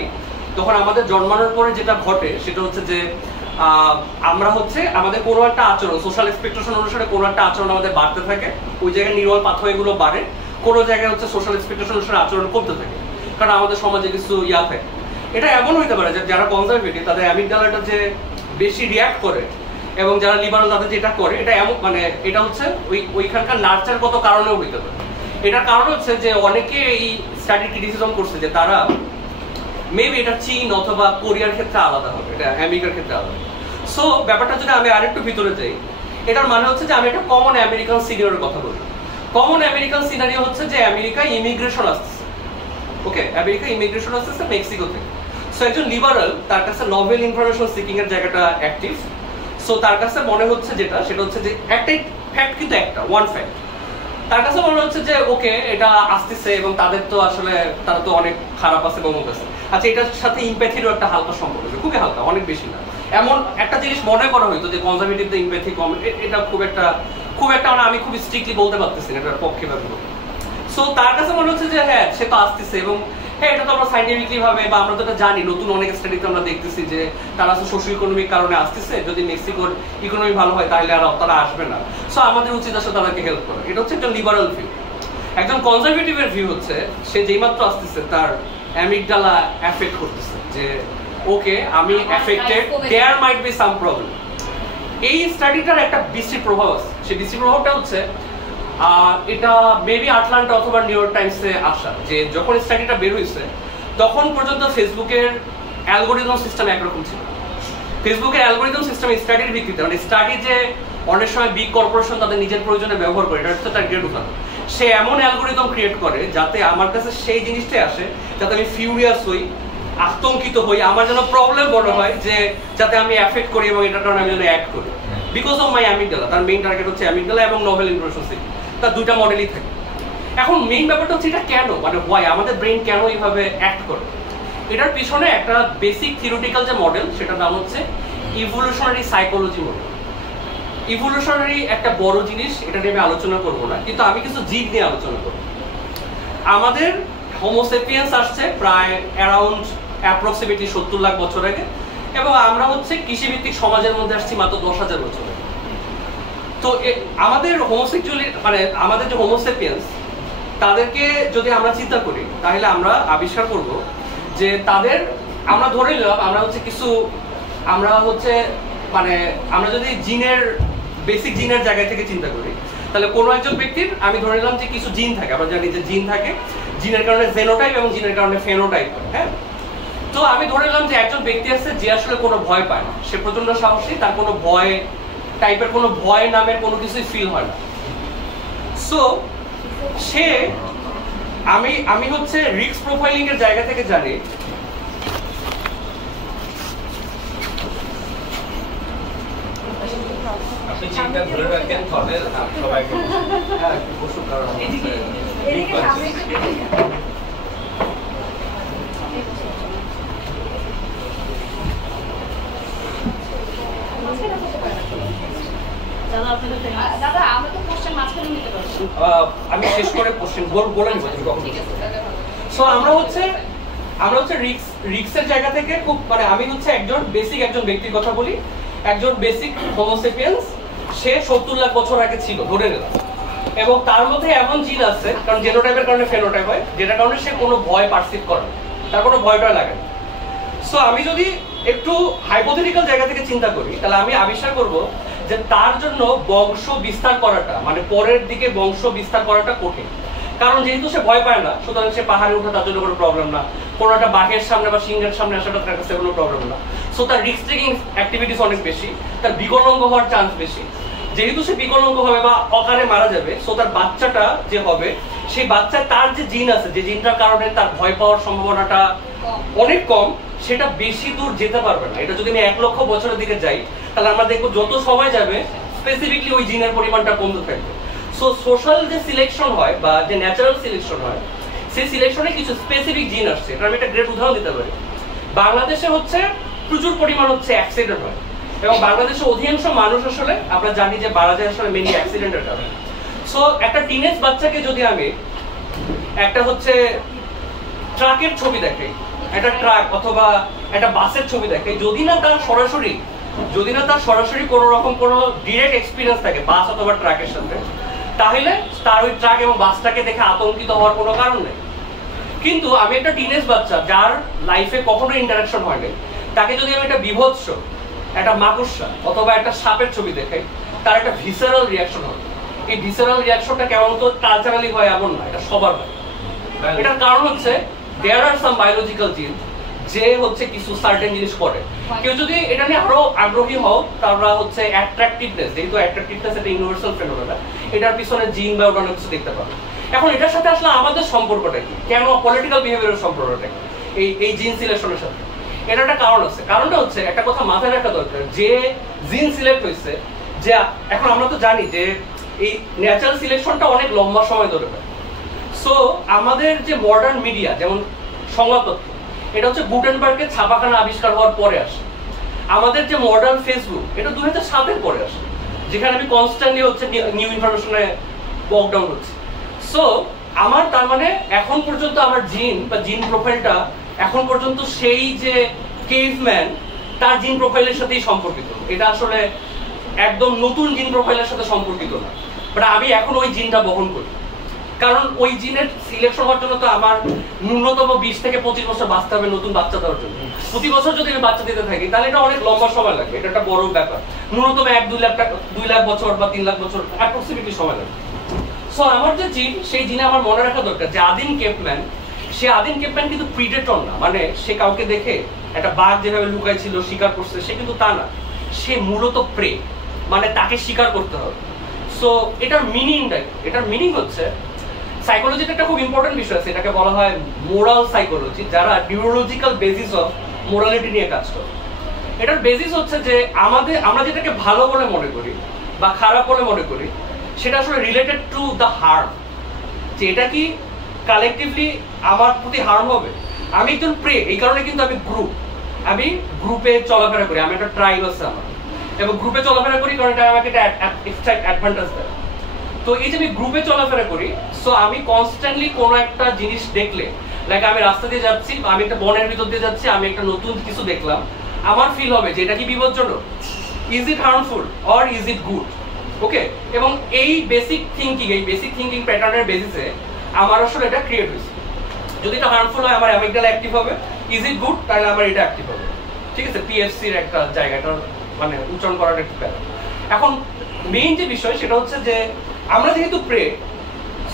তখন আমাদের জন্মানোর পরে যেটা ঘটে সেটা হচ্ছে যে আমরা হচ্ছে আমাদের কোনো একটা আচরণ, সোশ্যাল এক্সপেকটেশন অনুসারে কোনো একটা আচরণ আমাদের বাড়তে থাকে, ওই জায়গায় নিউরাল পাথওয়েগুলো বাড়ে, কোনো জায়গায় হচ্ছে সোশ্যাল এক্সপেকটেশন অনুসারে আচরণ করতে থাকে, কারণ আমাদের সমাজে কিছু থাকে। এটা এমন হইতে পারে যে যারা কনজারভেটিভ তাদের অ্যামিগডালাটা যে বেশি রিয়াক্ট করে, এবং যারা লিবারাল তাদের যেটা করে, এটা এমন মানে এটা হচ্ছে ওইখানকার নার্চারগত কারণেও হইতে পারে। এটার কারণ হচ্ছে যে অনেকে এই স্টাডি ক্রিটিসিজম করছে যে তারা মেবি এটা চীন অথবা কোরিয়ার ক্ষেত্রে আলাদা হবে, এটা আমেরিকার ক্ষেত্রে আলাদা। সো ব্যাপারটা যদি আমি আরেকটু ভিতরে যাই, এটার মানে হচ্ছে যে আমি একটা কমন আমেরিকান সিনারিওর কথা বলি। কমন আমেরিকান সিনারিও হচ্ছে যে আমেরিকায় ইমিগ্রেশন আসতেছে, ওকে, আমেরিকা ইমিগ্রেশন আসতেছে মেক্সিকো থেকে। সো একজন লিবারাল, তার কাছে নভেল ইনফরমেশন সিকিং এর জায়গাটা অ্যাক্টিভ। সো তার কাছে মনে হচ্ছে সেটা হচ্ছে যে একটাই ফ্যাক্ট, কিন্তু একটা ওয়ান ফ্যাক্ট তার কাছে মনে হচ্ছে যে ওকে এটা আসতেছে এবং তাদের তো আসলে তারা তো অনেক খারাপ আছে এবং আছে। আচ্ছা, এটার সাথে ইম্প্যাথিরও একটা হালকা সম্পর্ক আছে, খুবই হালকা, অনেক বেশি না। এমন একটা জিনিস মনে করা হইতো যে কনজারভেটিভদের ইম্প্যাথি কম, এটা খুব একটা মানে আমি খুব স্ট্রিক্টলি বলতে পারতেছি না এটার পক্ষে বা বিপক্ষে। সো তার কাছে মনে হচ্ছে যে হ্যাঁ সে তো আসতেছে, এবং হ্যাঁ এটা তো আমরা সাইন্টিফিকলি ভাবে বা আমরা তো এটা জানি, নতুন অনেক স্টাডিতে আমরা দেখতেছি যে তারা সোশ্যাল ইকোনমিক কারণে আসতেছে, যদি মেক্সিকোর ইকোনমি ভালো হয় তাহলে আর তারা আসবে না। সো আমাদের উচিত আসলে তাদেরকে হেল্প করা, এটা হচ্ছে একটা লিবারাল ভিউ। একজন কনজারভেটিভের ভিউ হচ্ছে সে যেইমাত্র আসতেছে তার অ্যামিগডালা এফেক্ট করতেছে যে ওকে আমি affected, there might be some problem. এই স্টাডিটার একটা বিস্তৃত প্রভাব আছে। সেই বিস্তৃত প্রভাবটা হচ্ছে এটা মেবি আটলান্টা অথবা নিউ ইয়র্ক টাইমসে আসা, যে যখন স্টাডিটা বের হয়েছে তখন পর্যন্ত ফেসবুকের অ্যালগোরিদম সিস্টেম একরকম ছিল। ফেসবুকের অ্যালগোরিদম সিস্টেম স্টাডির ভিত্তিতে, মানে স্টাডি যে অনেক সময় বিগ কর্পোরেশন তাদের নিজের প্রয়োজনে ব্যবহার করে, এটা হচ্ছে তার গ্রেট উদাহরণ। সে এমন অ্যালগোরিদম ক্রিয়েট করে যাতে আমার কাছে সেই জিনিসটাই আসে যাতে আমি ফিউরিয়াস হই, আতঙ্কিত হই, আমার যেন প্রবলেম বড় হয়, যে যাতে আমি এফেক্ট করি এবং এটার কারণে আমি যেন অ্যাক্ট করি বিকজ অফ মাই অ্যামিগডালা। তার মেইন টার্গেট হচ্ছে অ্যামিগডালা এবং নভেল ইনফরমেশন সিস্টেম, তার দুইটা মডেলই থাকে। এখন মেইন ব্যাপারটা হচ্ছে এটা কেন, মানে হোয়াই আমাদের ব্রেন কেন এইভাবে অ্যাক্ট করে। এটার পিছনে একটা বেসিক থিওরিটিক্যাল যে মডেল সেটার নাম হচ্ছে ইভলিউশনারি সাইকোলজি মডেল। ইভলিউশনারি একটা বড় জিনিস, এটা নিয়ে আমি আলোচনা করবো না, কিন্তু আমি কিছু জিগ নিয়ে আলোচনা করবো। আমাদের হোমো সেপিয়েন্স আসছে প্রায় অ্যারাউন্ড অ্যাপ্রক্সিমেটলি 70 লাখ বছর আগে, এবং আমরা হচ্ছে কৃষিভিত্তিক সমাজের মধ্যে আসছি মাত্র 10,000 বছর আগে। তো আমাদের হোমোসেক্সুয়ালি মানে আমাদের যে হোমো সেপিয়েন্স তাদেরকে যদি আমরা চিন্তা করি তাহলে আমরা আবিষ্কার করব যে তাদের, আমরা ধরে নিলাম আমরা হচ্ছে কিছু, আমরা হচ্ছে মানে আমরা যদি জিনের বেসিক জিনের জায়গা থেকে চিন্তা করি তাহলে কোনো একজন ব্যক্তির আমি ধরে নিলাম যে কিছু জিন থাকে, আমরা জানি যে জিন থাকে, জিনের কারণে জেনোটাইপ এবং জিনের কারণে ফেনোটাইপ হয়। হ্যাঁ, তো আমি ধরে নিলাম যে একজন ব্যক্তি আছে যে আসলে কোনো ভয় পায় না, সে প্রচন্ড সাহসী, তার কোনো ভয় টাইপের কোনো ভয় নামের কোনো কিছুই ফিল হয় না। সো সে আমি হচ্ছে রিস্ক প্রোফাইলিং এর জায়গা থেকে জানি আপনি চিন্তা ধরে রাখেন তাহলে সবাইকে হ্যাঁ পশু কারণ এদিকে সামনে আমি শেষ করে কোশ্চেন বলে নিব তুমি কখন। সো আমরা হচ্ছে রিস্কের জায়গা থেকে খুব মানে আমি হচ্ছে একজন ব্যক্তির কথা বলি, একজন বেসিক হোমো সেপিয়েন্স, সে 70 লাখ বছর আগে ছিল ধরে নিলাম, এবং তার মধ্যে এমন জিন আছে, কারণ জেনোটাইপের কারণে ফেনোটাইপ হয়, যেটার কারণে সে কোনো ভয় পারসিভ করে না, তার কোনো ভয়টা লাগে না। সো আমি যদি একটু হাইপোথেটিক্যাল জায়গা থেকে চিন্তা করি তাহলে আমি আবিষ্কার করব যে তার জন্য বংশ বিস্তার করাটা মানে পরের দিকে বংশ বিস্তার করাটা কঠিন, কারণ যেহেতু সে ভয় পায় না সুতরাং সে পাহাড়ে ওঠা তার জন্য কোনো প্রবলেম না, কোনো একটা বাঘের সামনে বা সিংহের সামনে আসাটা তার কাছে কোনো প্রবলেম না। সো তার রিস্ক টেকিং অ্যাক্টিভিটিস অনেক বেশি, তার বিকলাঙ্গ হওয়ার চান্স বেশি। যেহেতু সে বিকলাঙ্গ হবে বা অকারে মারা যাবে, সো তার বাচ্চাটা যে হবে সেই বাচ্চা তার যে জিন আছে, যে জিনটার কারণে তার ভয় পাওয়ার সম্ভাবনাটা অনেক কম, সেটা বেশি দূর যেতে পারবে না। এটা যদি আমি 1 লক্ষ বছরের দিকে যাই তাহলে আমরা দেখবো যত সময় যাবে স্পেসিফিকলি ওই জিনের পরিমাণটা কমতে থাকবে। সো সোশ্যাল যে সিলেকশন হয় বা যে ন্যাচারাল সিলেকশন হয়, সেই সিলেকশনে কিছু স্পেসিফিক জিন আসছে। এটা আমি একটা গ্রেট উদাহরণ দিতে পারি। বাংলাদেশে হচ্ছে প্রচুর পরিমাণ হচ্ছে অ্যাক্সিডেন্ট হয়, এবং বাংলাদেশে অধিকাংশ মানুষ আসলে আমরা জানি যে মারা যায় আসলে মেনলি অ্যাক্সিডেন্টের কারণে। সো একটা টিনেজ বাচ্চাকে যদি আমি একটা হচ্ছে ট্রাকের ছবি দেখাই, একটা ট্রাক অথবা একটা বাসের ছবি দেখাই, যদি না তার সরাসরি কোনো রকম কোনো ডিরেক্ট এক্সপিরিয়েন্স থাকে বাস অথবা ট্রাকের সাথে, তাহলে তার ওই ট্রাক এবং বাসটাকে দেখে আতঙ্কিত হওয়ার কোনো কারণ নেই। কিন্তু আমি একটা টিনেজ বাচ্চা যার লাইফে কখনো ইন্টারাকশন হয়নি, তাকে যদি আমি একটা বিভৎস, একটা মাকড়সা অথবা একটা সাপের ছবি দেখাই, তার একটা ভিসারাল রিয়াকশন হবে। এই ভিসারাল রিয়াকশনটা কেমন তো কালচারালি হয় এমন না, এটা সবার হয়। এটার কারণ হচ্ছে দেয়ার আর সাম বায়োলজিক্যাল জিন যে হচ্ছে কিছু সার্টেন জিনিস করে। কেউ যদি এটা নিয়ে আরো আগ্রহী হও তারা হচ্ছে অ্যাট্রাকটিভনেস, যেহেতু অ্যাট্রাকটিভনেস একটা ইউনিভার্সাল ফেনোমেনন, এটার পিছনে জিন বা অন্য কিছু দেখতে পাবে। এখন এটার সাথে আসলে আমাদের সম্পর্কটা কি, কেন পলিটিক্যাল বিহেভিয়ারের সম্পর্কটা কি এই জিন সিলেকশনের সাথে, এটা একটা কারণ আছে। কারণটা হচ্ছে একটা কথা মাথায় রাখা দরকার, যে জিন সিলেক্ট হয়েছে, যে এখন আমরা তো জানি যে এই ন্যাচারাল সিলেকশনটা অনেক লম্বা সময় ধরে হয়। সো আমাদের যে মডার্ন মিডিয়া যেমন সংবাদপত্র, এটা হচ্ছে গুটেনবার্গের ছাপাখানা আবিষ্কার হওয়ার পরে আসে। আমাদের যে মডার্ন ফেসবুক, এটা 2007-এর পরে আসে, যেখানে আমি কনস্ট্যান্টলি হচ্ছে নিউ ইনফরমেশনে ওয়াক ডাউন হচ্ছে। সো আমার তার মানে এখন পর্যন্ত আমার জিন বা জিন প্রোফাইলটা এখন পর্যন্ত সেই যে কেভম্যান তার জিন প্রোফাইলের সাথেই সম্পর্কিত, এটা আসলে একদম নতুন জিন প্রোফাইলের সাথে সম্পর্কিত না। বাট আমি এখন ওই জিনটা বহন করি, কারণ ওই জিনের সিলেকশন হওয়ার জন্য তো আমার ন্যূনতম 20 থেকে 25 বছর বাঁচতে হবে নতুন বাচ্চা দেওয়ার জন্য। প্রতি বছর যদি আমি বাচ্চা দিতে থাকি তাহলে এটা অনেক লম্বা সময় লাগবে, এটা একটা বড় ব্যাপার। ন্যূনতম 1-2 লাখ টাকা, 2 লাখ বছর বা 3 লাখ বছর অ্যাপ্রক্সিমেটলি সময় লাগবে। সো আমার যে জিন, সেই জিনে আমার মনে রাখা দরকার যে আদিম কেপম্যান, সে আদিম কেপম্যান কিন্তু প্রিডেটর না, মানে সে কাউকে দেখে একটা বাঘ যেভাবে লুকায় ছিল শিকার করছে, সে কিন্তু তা না, সে মূলত প্রে, মানে তাকে শিকার করতে হবে। সো এটার মিনিংটা, এটার মিনিং হচ্ছে সাইকোলজিতে একটা খুব ইম্পর্টেন্ট বিষয় আছে, এটাকে বলা হয় মোরাল সাইকোলজি, যারা নিউরোলজিক্যাল বেসিস অফ মোরালিটি নিয়ে কাজ করে। এটার বেসিস হচ্ছে যে আমরা যেটাকে ভালো বলে মনে করি বা খারাপ বলে মনে করি, সেটা আসলে রিলেটেড টু দ্য হার্ম, যে এটা কি কালেকটিভলি আমার প্রতি হার্ম হবে। আমি একজন প্রে, এই কারণে কিন্তু আমি গ্রুপে চলাফেরা করি, আমি একটা ট্রাইব আছে আমার, এবং গ্রুপে চলাফেরা করি কারণ এটা আমাকে একটা এক্সট্রা অ্যাডভান্টেজ দেয়। তো এই যে আমি গ্রুপে চলাফেরা করি, সো আমি কনস্ট্যান্টলি কোনো একটা জিনিস দেখলে, লাইক আমি রাস্তা দিয়ে যাচ্ছি, আমি একটা বনের ভিতর দিয়ে যাচ্ছি, আমি একটা নতুন কিছু দেখলাম, আমার ফিল হবে যে এটা কি বিপজ্জনক, is it harmful or is it good, okay. এবং এই বেসিক থিঙ্কিং প্যাটার্নের বেসিসে আমার আসলে এটা ক্রিয়েট হয়েছে। যদি এটা হার্মফুল হয় আমার অ্যামিগডালা অ্যাক্টিভ হবে, ইজ ইট গুড তাহলে আমার এটা অ্যাক্টিভ হবে, ঠিক আছে। পিএফসির একটা জায়গাটা মানে উচ্চারণ করাটা একটু প্যারা। এখন মেইন যে বিষয় সেটা হচ্ছে যে আমরা যেহেতু প্রে,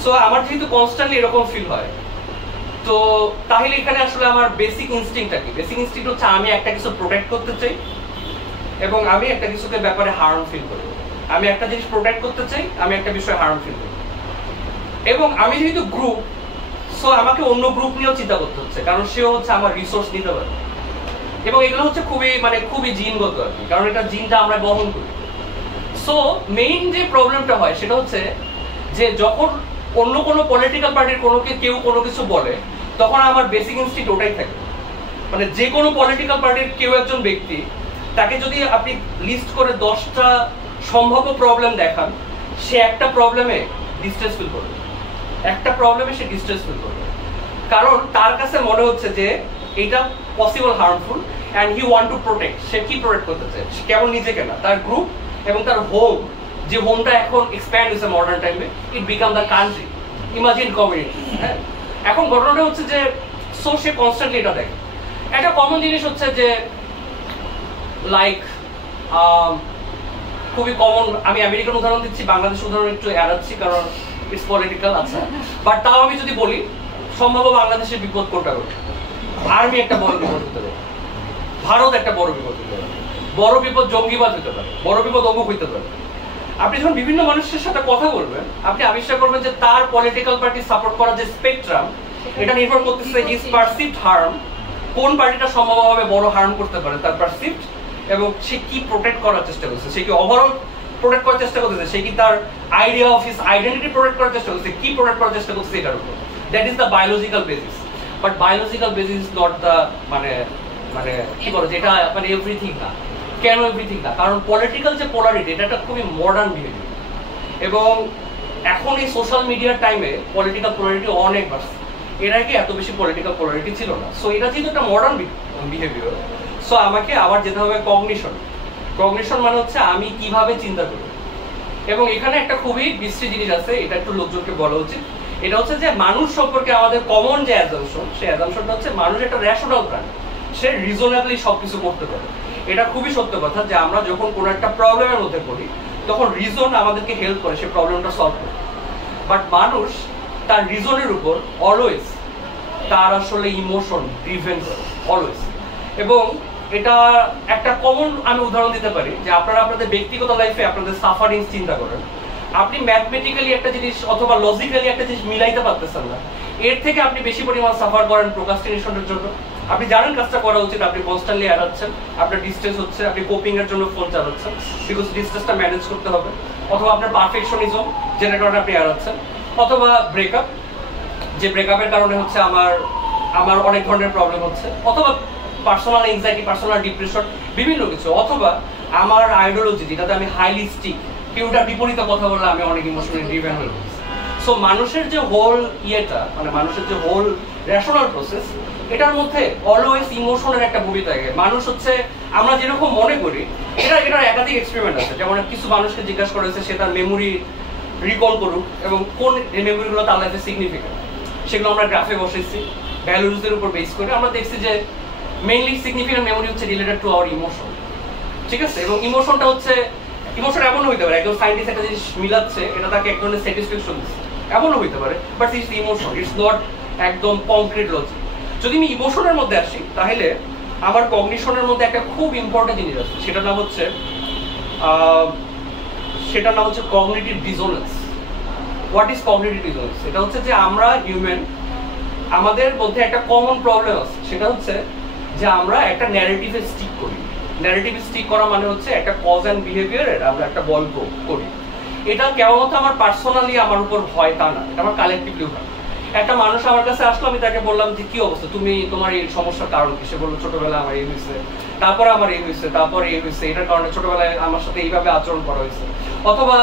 সো আমার যেহেতু কনস্ট্যান্টলি এরকম ফিল হয়, তো তাহলে এখানে আসলে আমার বেসিক ইনস্টিংক্টটা কি? বেসিক ইনস্টিংক্ট হচ্ছে আমি একটা কিছু প্রোটেক্ট করতে চাই এবং আমি একটা কিছুকে ব্যাপারে হার্ম ফিল করি। আমি একটা জিনিস প্রোটেক্ট করতে চাই, আমি একটা বিষয়ে হার্ম ফিল করি। এবং আমি যেহেতু গ্রুপ, সো আমাকে অন্য গ্রুপ নিয়েও চিন্তা করতে হচ্ছে, কারণ সেও হচ্ছে আমার রিসোর্স নিতে পারে। এবং এগুলো হচ্ছে খুবই জিনগত আর কি, কারণ এটা জিনটা আমরা বহন করি। সো মেইন যে প্রবলেমটা হয় সেটা হচ্ছে যে যখন অন্য কোনো পলিটিক্যাল পার্টির কেউ কোনো কিছু বলে, তখন আমার বেসিক ইনস্টিংক্ট ওটাই থাকে। মানে যে কোনো পলিটিক্যাল পার্টির কেউ একজন ব্যক্তি, তাকে যদি আপনি লিস্ট করে 10টা সম্ভাব্য প্রবলেম দেখান, সে একটা প্রবলেমে ডিস্ট্রেস ফিল করবে, কারণ তার কাছে মনে হচ্ছে যে এটা possible harmful and he want to protect. সে কি প্রোটেক্ট করতে চায়? কেবল নিজেকে না, তার গ্রুপ এবং তার হোম, যে হোমটা এখন এক্সপ্যান্ড হয়েছে মডার্ন টাইমে, it become the country, imagine community. হ্যাঁ, এখন ঘটনাটা হচ্ছে যে সো সে কনস্ট্যান্টলি এটা দেখে। একটা কমন জিনিস হচ্ছে যে লাইক খুবই কমন, আমি আমেরিকান উদাহরণ দিচ্ছি, বাংলাদেশ উদাহরণ একটু এড়াচ্ছি কারণ ইটস পলিটিক্যাল, আচ্ছা, বাট তাও আমি যদি বলি সম্ভবত বাংলাদেশের বিপদ কোনটা হবে? আর্মি একটা বড় বিপদ হতে পারে, ভারত একটা বড় বিপদ হতে পারে, বড় বিপদ জঙ্গিবাদ হতে পারে, বড় বিপদ অমুক হইতে পারে। আপনি যখন বিভিন্ন মানুষের সাথে কথা বলবেন, আপনি আবিষ্কার করবেন যে তার পলিটিক্যাল পার্টি সাপোর্ট করার যে স্পেকট্রাম, এটা নির্ভর করতেছে হিজ পারসিভড হার্ম, কোন পার্টিটা সম্ভবভাবে বড় হার্ম করতে পারে তার পারসিভড, এবং সে কি প্রোটেক্ট করার চেষ্টা করছে, সে কি ওভারঅল প্রোটেক্ট করার চেষ্টা করতেছে, সে কি তার idea of his identity protect করার চেষ্টা করছে, কি প্রোটেক্ট করার চেষ্টা করছে এটার উপর। That is the biological basis. But biological basis is not the মানে কি বলে যেটা মানে এভরিথিং না। কেন এভরিথিং না? কারণ পলিটিক্যাল যে পোলারিটি, এটা একটা খুবই মডার্ন বিহেভিয়ার, এবং এখন এই সোশ্যাল মিডিয়ার টাইমে পলিটিক্যাল পোলারিটি অনেক বাড়ছে। এর আগে এত বেশি পলিটিক্যাল পোলারিটি ছিল না। সো এটা যেহেতু একটা মডার্ন বিহেভিয়ার, সো আমাকে আবার যেতে হবে কগনিশন মানে হচ্ছে আমি কিভাবে চিন্তা করি। এবং এখানে একটা খুবই বিশ্রী জিনিস আছে, এটা একটু লোকজনকে বলা উচিত। এটা হচ্ছে যে মানুষ সম্পর্কে আমাদের কমন যে অ্যাজাম্পশন, সেই অ্যাজাম্পশনটা হচ্ছে মানুষ একটা রেশনাল প্রাণী, সে রিজনেবলি সবকিছু করতে পারে। এটা খুবই সত্য কথা যে আমরা যখন কোনো একটা প্রবলেমের মধ্যে পড়ি, তখন রিজন আমাদেরকে হেল্প করে সেই প্রবলেমটা সলভ করতে। বাট মানুষ তার রিজনের উপর অলওয়েজ তার আসলে ইমোশন ড্রিভেন করে, অলওয়েজ। এবং এটা একটা কমন আমি উদাহরণ দিতে পারি যে আপনারা আপনাদের ব্যক্তিগত লাইফে আপনাদের সাফারিং চিন্তা করেন, আপনি ম্যাথমেটিক্যালি একটা জিনিস অথবা লজিক্যালি একটা জিনিস মিলাইতে পারতেছেন না, এর থেকে আপনি বেশি পরিমাণ সাফার করেন প্রোক্রাস্টিনেশনের জন্য। আপনি জানেন কাজটা করা উচিত, আপনি কনস্ট্যান্টলি এড়াচ্ছেন, আপনার ডিস্টেন্স হচ্ছে, আপনি কোপিং এর জন্য ফোন চালাচ্ছেন বিকজ ডিস্টেন্সটা ম্যানেজ করতে হবে, অথবা আপনার পারফেকশনিজম যেটা কারণে আপনি এড়াচ্ছেন, অথবা ব্রেকআপ, যে ব্রেকআপের কারণে হচ্ছে আমার অনেক ধরনের প্রবলেম হচ্ছে, অথবা পার্সোনাল এনজাইটি, পার্সোনাল ডিপ্রেশন, বিভিন্ন কিছু, অথবা আমার আইডিওলজি যেটাতে আমি হাইলি স্টিক, কেউটার বিপরীতে কথা বললে আমি অনেক ইমোশনালি ড্রিভেন হয়ে পড়ছি। সো মানুষের যে হোল মানে মানুষের যে হোল রেশনাল প্রসেস, এটার মধ্যে অলওয়েজ ইমোশনের একটা ভূমিকা থাকে। মানুষ হচ্ছে আমরা যেরকম মনে করি, এটার একাধিক এক্সপেরিমেন্ট আছে। যেমন কিছু মানুষকে জিজ্ঞাসা করা হয়েছে সে তার রিকল করুক এবং কোন মেমোরিগুলো তার লাইফে সিগনিফিকেন্ট সেগুলো আমরা গ্রাফে বসেছি ভ্যালুজের উপর বেস করে। আমরা দেখছি যে মেইনলি সিগনিফিকেন্ট মেমোরি হচ্ছে রিলেটেড টু আওয়ার ইমোশন, ঠিক আছে? এবং ইমোশনটা হচ্ছে ইমোশন এমনও হইতে পারে একজন সায়েন্টিস্ট একটা জিনিস মিলাচ্ছে এটা তাকে এক ধরনের স্যাটিসফ্যাকশন দিচ্ছে, এমনও হইতে পারে, but it's emotion, it's not একদম কংক্রিট লজিক। যদি আমি ইমোশনের মধ্যে আসি তাহলে আমার কগনিশনের মধ্যে একটা খুব ইম্পর্টেন্ট জিনিস আছে, সেটার নাম হচ্ছে cognitive dissonance. What is cognitive dissonance? এটা হচ্ছে যে আমরা হিউম্যান, আমাদের মধ্যে একটা কমন প্রবলেম আছে, সেটা হচ্ছে যে আমরা একটা ন্যারেটিভে স্টিক করি। ন্যারেটিভ স্টিক করা মানে হচ্ছে একটা কজ অ্যান্ড বিহেভিয়ারের আমরা একটা গল্প করি। এটা কেবলমাত্র আমার পার্সোনালি আমার উপর হয় তা না, এটা আমার কালেকটিভলি হয়। একটা মানুষ আমার কাছে আসলো, আমি তাকে বললাম যে কি অবস্থা, তুমি তোমার এই সমস্যার কারণ কি? সে বললো ছোটবেলায় আমার এই হয়েছে, তারপরে আমার এই হয়েছে, তারপরে এই হয়েছে, এটার কারণে ছোটবেলায় আমার সাথে এইভাবে আচরণ করা হয়েছে, অথবা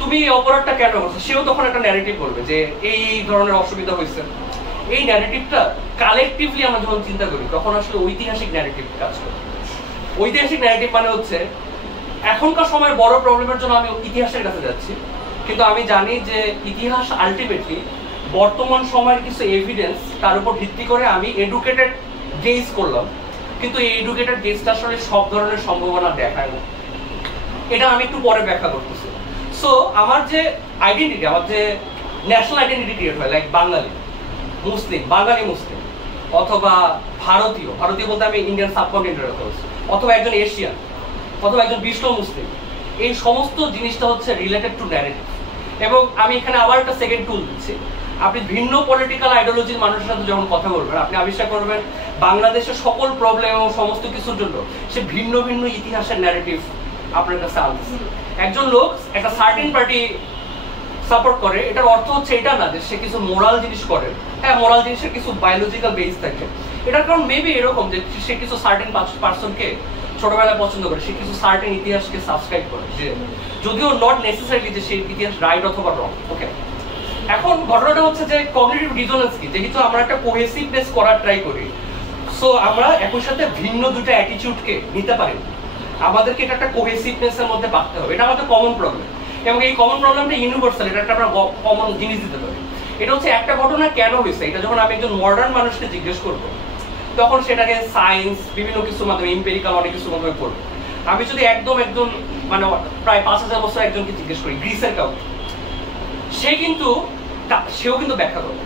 তুমি এই অপরাধটা কেন করছো। সেও তখন একটা ন্যারেটিভ বলবে যে এই ধরনের অসুবিধা হয়েছে। এই ন্যারেটিভটা কালেকটিভলি আমরা যখন চিন্তা করি তখন আসলে ঐতিহাসিক ন্যারেটিভ কাজ করে। ঐতিহাসিক ন্যারেটিভ মানে হচ্ছে এখনকার সময়ের বড় প্রবলেমের জন্য আমি ইতিহাসের কাছে যাচ্ছি, কিন্তু আমি জানি যে ইতিহাস আলটিমেটলি বর্তমান সময়ের কিছু এভিডেন্স তার উপর ভিত্তি করে আমি এডুকেটেড গেজ করলাম, কিন্তু এই এডুকেটেড গেজটা আসলে সব ধরনের সম্ভাবনা দেখায় না। এটা আমি একটু পরে ব্যাখ্যা করতেছি। সো আমার যে আইডেন্টিটি, আমার যে ন্যাশনাল আইডেন্টিটি ক্রিয়েট হয়, লাইক বাঙালি মুসলিম, বাঙালি মুসলিম, অথবা ভারতীয়, ভারতীয় বলতে আমি ইন্ডিয়ান সাবকন্টিনেন্টের কথা বলছি, অথবা একজন এশিয়ান, অথবা একজন বিশ্ব মুসলিম, এই সমস্ত জিনিসটা হচ্ছে রিলেটেড টু ন্যারেটিভ। এবং আমি এখানে আবার একটা সেকেন্ড টুল দিচ্ছি। আপনি ভিন্ন পলিটিক্যাল আইডিওলজির মানুষের সাথে যখন কথা বলবেন, আপনি আবিষ্কার করবেন বাংলাদেশের সকল প্রবলেম এবং সমস্ত কিছুর জন্য সে ভিন্ন ভিন্ন ইতিহাসের ন্যারেটিভ আপনার কাছে আনতেছে। একজন লোক একটা সার্টেন পার্টি সাপোর্ট করে, এটার অর্থ হচ্ছে এটা না যে সে কিছু মোরাল জিনিস করে। হ্যাঁ, মোরাল জিনিসের কিছু বায়োলজিক্যাল বেস থাকে, এটার কারণ মেবি এরকম যে সে কিছু সার্টেন পার্সনকে ছোটবেলায় পছন্দ করে, সে কিছু সার্টেন ইতিহাসকে সাবস্ক্রাইব করে, যে যদিও নট নেসেসারিলি যে সেই ইতিহাস রাইট অথবা রং। ওকে, এখন ঘটনাটা হচ্ছে যে কগনিটিভ ডিসোনেন্স কি, যেহেতু আমরা একটা কোহেসিভনেস করার ট্রাই করি, সো আমরা একই সাথে ভিন্ন দুটো অ্যাটিটিউডকে নিতে পারি না, আমাদেরকে এটা একটা কোহেসিভনেসের মধ্যে বাঁধতে হবে। এটা আমাদের কমন প্রবলেম, এবং এই কমন প্রবলেমটা ইউনিভার্সাল, এটা একটা আমরা কমন জিনিস দিতে পারি। এটা হচ্ছে একটা ঘটনা কেন হয়েছে, এটা যখন আমি একজন মডার্ন মানুষকে জিজ্ঞেস করবো তখন সেটাকে সায়েন্স বিভিন্ন কিছুর মাধ্যমে, এম্পিরিক্যাল অনেক কিছুর মাধ্যমে করবো। আমি যদি একজন মানে প্রায় 5000 বছর একজনকে জিজ্ঞেস করি, গ্রিসের কাউকে, সেও কিন্তু ব্যাখ্যা করবে।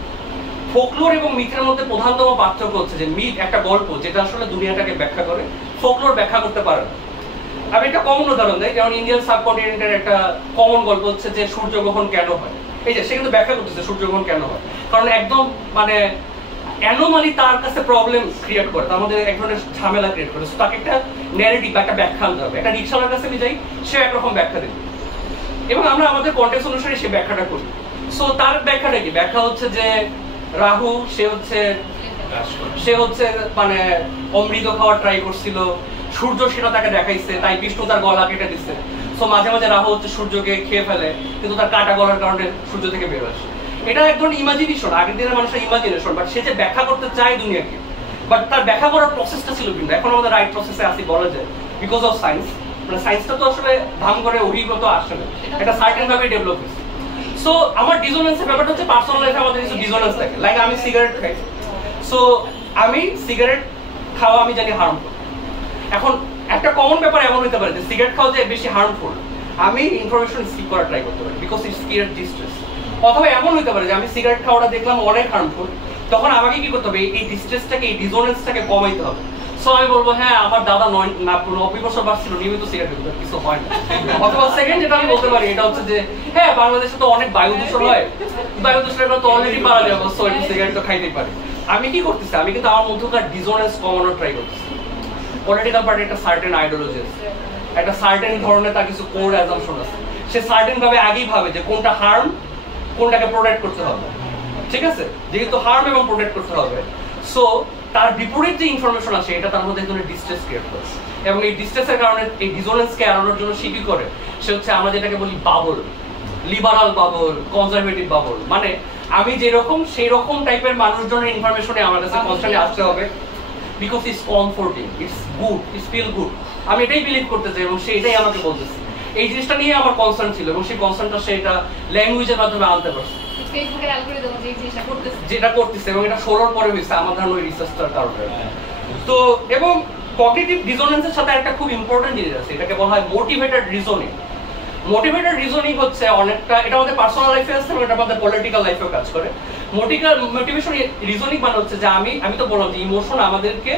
ফোকলোর এবং মিথের মধ্যে প্রধানতম পার্থক্য হচ্ছে যে মিথ একটা গল্প যেটা আসলে দুনিয়াটাকে ব্যাখ্যা করে, ফোকলোর ব্যাখ্যা করতে পারে না। আমি একটা কমন উদাহরণ দেই, যেমন ইন্ডিয়ান সাবকন্টিনেন্টের একটা কমন গল্প হচ্ছে যে সূর্যগ্রহণ কেন হয়। এই যে সে কিন্তু ব্যাখ্যা করতেছে সূর্যগ্রহণ কেন হয়, কারণ একদম মানে অ্যানোমালি তার কাছে প্রবলেম ক্রিয়েট করে, তার মধ্যে এক ধরনের ঝামেলা ক্রিয়েট করে, তাকে একটা ন্যারেটিভ, একটা ব্যাখ্যা আনতে হবে। একটা রিক্সাওয়ালার কাছে আমি যাই, সে একরকম ব্যাখ্যা দেবে, এবং আমরা আমাদের কন্টেক্সট অনুসারে সে ব্যাখ্যাটা করি। সো তার ব্যাখ্যাটা কি? ব্যাখ্যা হচ্ছে যে রাহু সে হচ্ছে মানে অমৃত খাওয়ার ট্রাই করছিল, সূর্য সেটা তাকে দেখাইছে, তাই বিষ্ণু তার গলা কেটে দিচ্ছে। সো মাঝে মাঝে রাহু হচ্ছে সূর্যকে খেয়ে ফেলে, কিন্তু তার কাটা গলার কারণে সূর্য থেকে বের আসে। এটা এক ধরনের ইমাজিনেশন, আগের দিনের মানুষের ইমাজিনেশন, বাট সে যে ব্যাখ্যা করতে চায় দুনিয়াকে, বাট তার ব্যাখ্যা করার প্রসেসটা ছিল ভিন্ন। এখন আমাদের রাইট প্রসেসে আসি বলা যায়, বিকজ অফ সায়েন্স। মানে সায়েন্সটা তো আসলে ধাম করে অভিজ্ঞত আসে না, এটা সার্টেন ভাবে ডেভেলপ হয়েছে। সো আমার ডিসোনেন্সের ব্যাপারটা হচ্ছে পার্সোনাল লাইফে আমাদের কিছু ডিসোনেন্স থাকে, লাইক আমি সিগারেট খাই, সো আমি সিগারেট খাওয়া আমি জানি হার্মফুল। এখন একটা কমন ব্যাপার এমন হতে পারে যে সিগারেট খাওয়া যে বেশি হার্মফুল, আমি ইনফরমেশন সিক করার ট্রাই করতে পারি, বিকজ ইটস ক্রিয়েট ডিস্ট্রেস। অথবা এমন হতে পারে যে আমি সিগারেট খাওয়াটা দেখলাম অনেক হার্মফুল, তখন আমাকে কি করতে হবে, এই ডিস্ট্রেসটাকে, এই ডিসোনেন্সটাকে কমাইতে হবে। সো আমি বলবো হ্যাঁ আমার দাদা 90 বছর বাঁচছিল, নিয়মিত সিগারেট খেত, কিছু হয় না। অথবা সেকেন্ড যেটা আমি বলতে পারি এটা হচ্ছে যে হ্যাঁ বাংলাদেশে তো অনেক বায়ু দূষণ হয়, বায়ু দূষণের তো অলরেডি পারা যাবে, সো একটু সিগারেট তো খাইতেই পারে। আমি কি করতেছি, আমি কিন্তু আমার মধ্যকার ডিসোনেন্স কমানোর ট্রাই করতেছি। পলিটিক্যাল পার্টি একটা সার্টেন আইডিওলজি আছে, একটা সার্টেন ধরনের তার কিছু কোর অ্যাজাম্পশন আছে, সে সার্টেন ভাবে আগেই ভাবে যে কোনটা হার্ম, কোনটাকে প্রোটেক্ট করতে হবে, ঠিক আছে? যেহেতু হার্ম এবং প্রোটেক্ট করতে হবে, সো তার বিপরীত যে ইনফরমেশন আছে এটা তার মধ্যে এক ধরনের ডিস্ট্রেস ক্রিয়েট করে, এবং এই ডিস্ট্রেসের কারণে এই ডিসোনেন্সকে এড়ানোর জন্য সে কি করে, সে হচ্ছে আমরা যেটাকে বলি bubble, liberal bubble, conservative bubble. মানে আমি যেরকম সেই রকম টাইপের মানুষজনের ইনফরমেশনে আমার কাছে কনস্ট্যান্টলি আসতে হবে, because it's comforting, it's good, it's feel good. আমি এটাই বিলিভ করতে চাই এবং সে এটাই আমাকে বলতেছে। এই জিনিসটা নিয়ে আমার কনসার্ন ছিল এবং সেই কনসার্নটা সেটা ল্যাঙ্গুয়েজের মাধ্যমে আনতে পারছে যেটা করতেছে এবং এটা 16 পরে হয়েছে আমার ধারণা ওই রিসার্চটার কারণে। তো এবং কগনিটিভ ডিসোনেন্সের সাথে একটা খুব ইম্পর্টেন্ট জিনিস আছে, এটাকে বলা হয় মোটিভেটেড রিজনিং। মোটিভেটেড রিজনিং হচ্ছে অনেকটা, এটা আমাদের পার্সোনাল লাইফে আছে এবং এটা আমাদের পলিটিক্যাল লাইফেও কাজ করে। মোটিভেশন রিজনিং মানে হচ্ছে যে আমি তো বললাম যে ইমোশন আমাদেরকে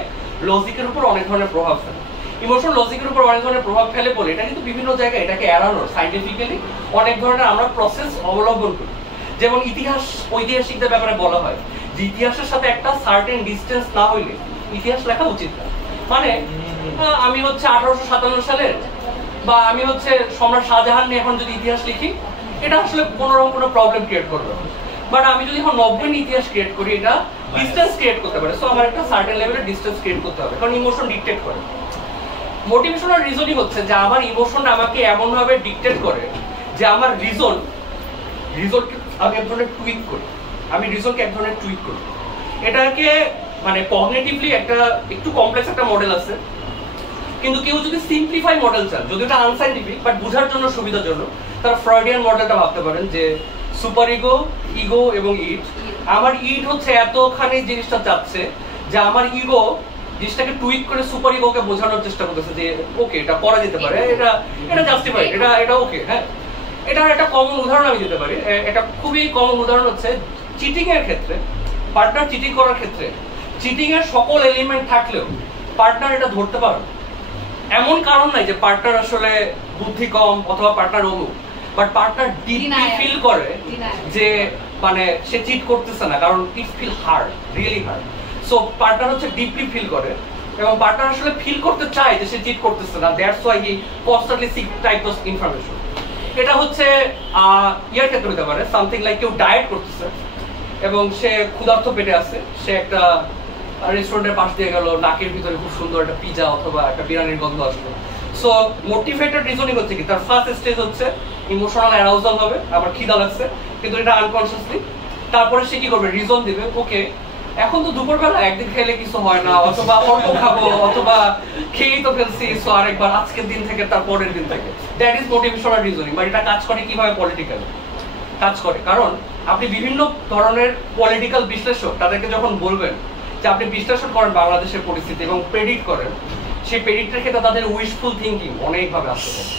লজিকের উপর অনেক ধরনের প্রভাব ফেলে। ইমোশন লজিকের উপর অনেক ধরনের প্রভাব ফেলে বলে এটা কিন্তু বিভিন্ন জায়গায় এটাকে এড়ানোর সাইন্টিফিক্যালি অনেক ধরনের আমরা প্রসেস অবলম্বন করি। যেমন ঐতিহাসিকদের ব্যাপারে বলা হয় যে ইতিহাসের সাথে একটা সার্টেন ডিস্টেন্স না হইলে ইতিহাস লেখা উচিত না। মানে আমি হচ্ছে 1857 সালের বা আমি হচ্ছে সম্রাট শাহজাহান নিয়ে এখন যদি ইতিহাস লিখি এটা আসলে কোনোরকম কোনো প্রবলেম ক্রিয়েট করবে, বাট আমি যদি এখন 90 নিয়ে ইতিহাস ক্রিয়েট করি এটা ডিস্টেন্স ক্রিয়েট করতে পারে। সো আমার একটা সার্টেন লেভেলের ডিস্টেন্স ক্রিয়েট করতে হবে, কারণ ইমোশন ডিকটেট করে। মোটিভেশনাল রিজনিং হচ্ছে যে আমার ইমোশন আমাকে এমন ভাবে ডিকটেট করে যে আমার রিজনকে আমি এক ধরনের টুইক করি, আমি রিজনকে এক ধরনের টুইক করি। এটাকে মানে কগনিটিভলি একটা একটু কমপ্লেক্স একটা মডেল আছে, কিন্তু কেউ যদি সিম্পলিফাই মডেল চান, যদি এটা আনসাইন্টিফিক বাট বোঝার জন্য সুবিধার জন্য, তারা ফ্রয়েডিয়ান মডেলটা ভাবতে পারেন যে সুপার ইগো এবং ইট। আমার ইট হচ্ছে এতখানি জিনিসটা চাচ্ছে যে আমার ইগো জিনিসটাকে টুইক করে সুপার ইগোকে বোঝানোর চেষ্টা করতেছে যে ওকে এটা করা যেতে পারে, এটা জাস্টিফাইড, এটা ওকে। হ্যাঁ, এটার একটা কমন উদাহরণ আমি দিতে পারি। এটা খুবই কমন উদাহরণ হচ্ছে চিটিং এর ক্ষেত্রে। পার্টনার চিটিং করার ক্ষেত্রে চিটিং এর সকল এলিমেন্ট থাকলেও পার্টনার এটা ধরতে পারে। এমন কারণ নাই যে পার্টনার আসলে বুদ্ধি কম অথবা পার্টনার অমুক, বাট পার্টনার ডিপলি ফিল করে যে মানে সে চিট করতেছে না, কারণ it feel hard, really hard. So partner হচ্ছে ডিপলি ফিল করে এবং পার্টনার আসলে ফিল করতে চায় যে সে চিট করতেছে না, that's why he constantly seek type of information. এটা হচ্ছে ইয়ার ক্ষেত্রে হতে পারে, সামথিং লাইক কেউ ডায়েট করতেছে এবং সে ক্ষুধার্ত পেটে আছে, সে একটা রেস্টুরেন্টের পাশ দিয়ে গেল, নাকের ভিতরে খুব সুন্দর একটা পিজা অথবা একটা বিরিয়ানির গন্ধ আসলো। সো মোটিভেটেড রিজনিং হচ্ছে কি, তার ফার্স্ট স্টেজ হচ্ছে ইমোশনাল অ্যারাউজাল হবে, আমার খিদা লাগছে, কিন্তু এটা আনকনসিয়াসলি। তারপরে সে কি করবে, রিজন দিবে, ওকে এখন তো দুপুরবেলা একদিন খেলে কিছু হয় না, অথবা অল্প খাবো, অথবা খেয়েই তো ফেলছি, সো আরেকবার আজকের দিন থেকে তার পরের দিন থেকে। That is motivational reasoning. But এটা কাজ করে কিভাবে, পলিটিক্যাল কাজ করে। কারণ আপনি বিভিন্ন ধরনের পলিটিক্যাল বিশ্লেষক তাদেরকে যখন বলবেন যে আপনি বিশ্লেষণ করেন বাংলাদেশের পরিস্থিতি এবং প্রেডিক্ট করেন, সেই প্রেডিক্টের ক্ষেত্রে তাদের উইশফুল থিঙ্কিং অনেকভাবে আসতে পারে।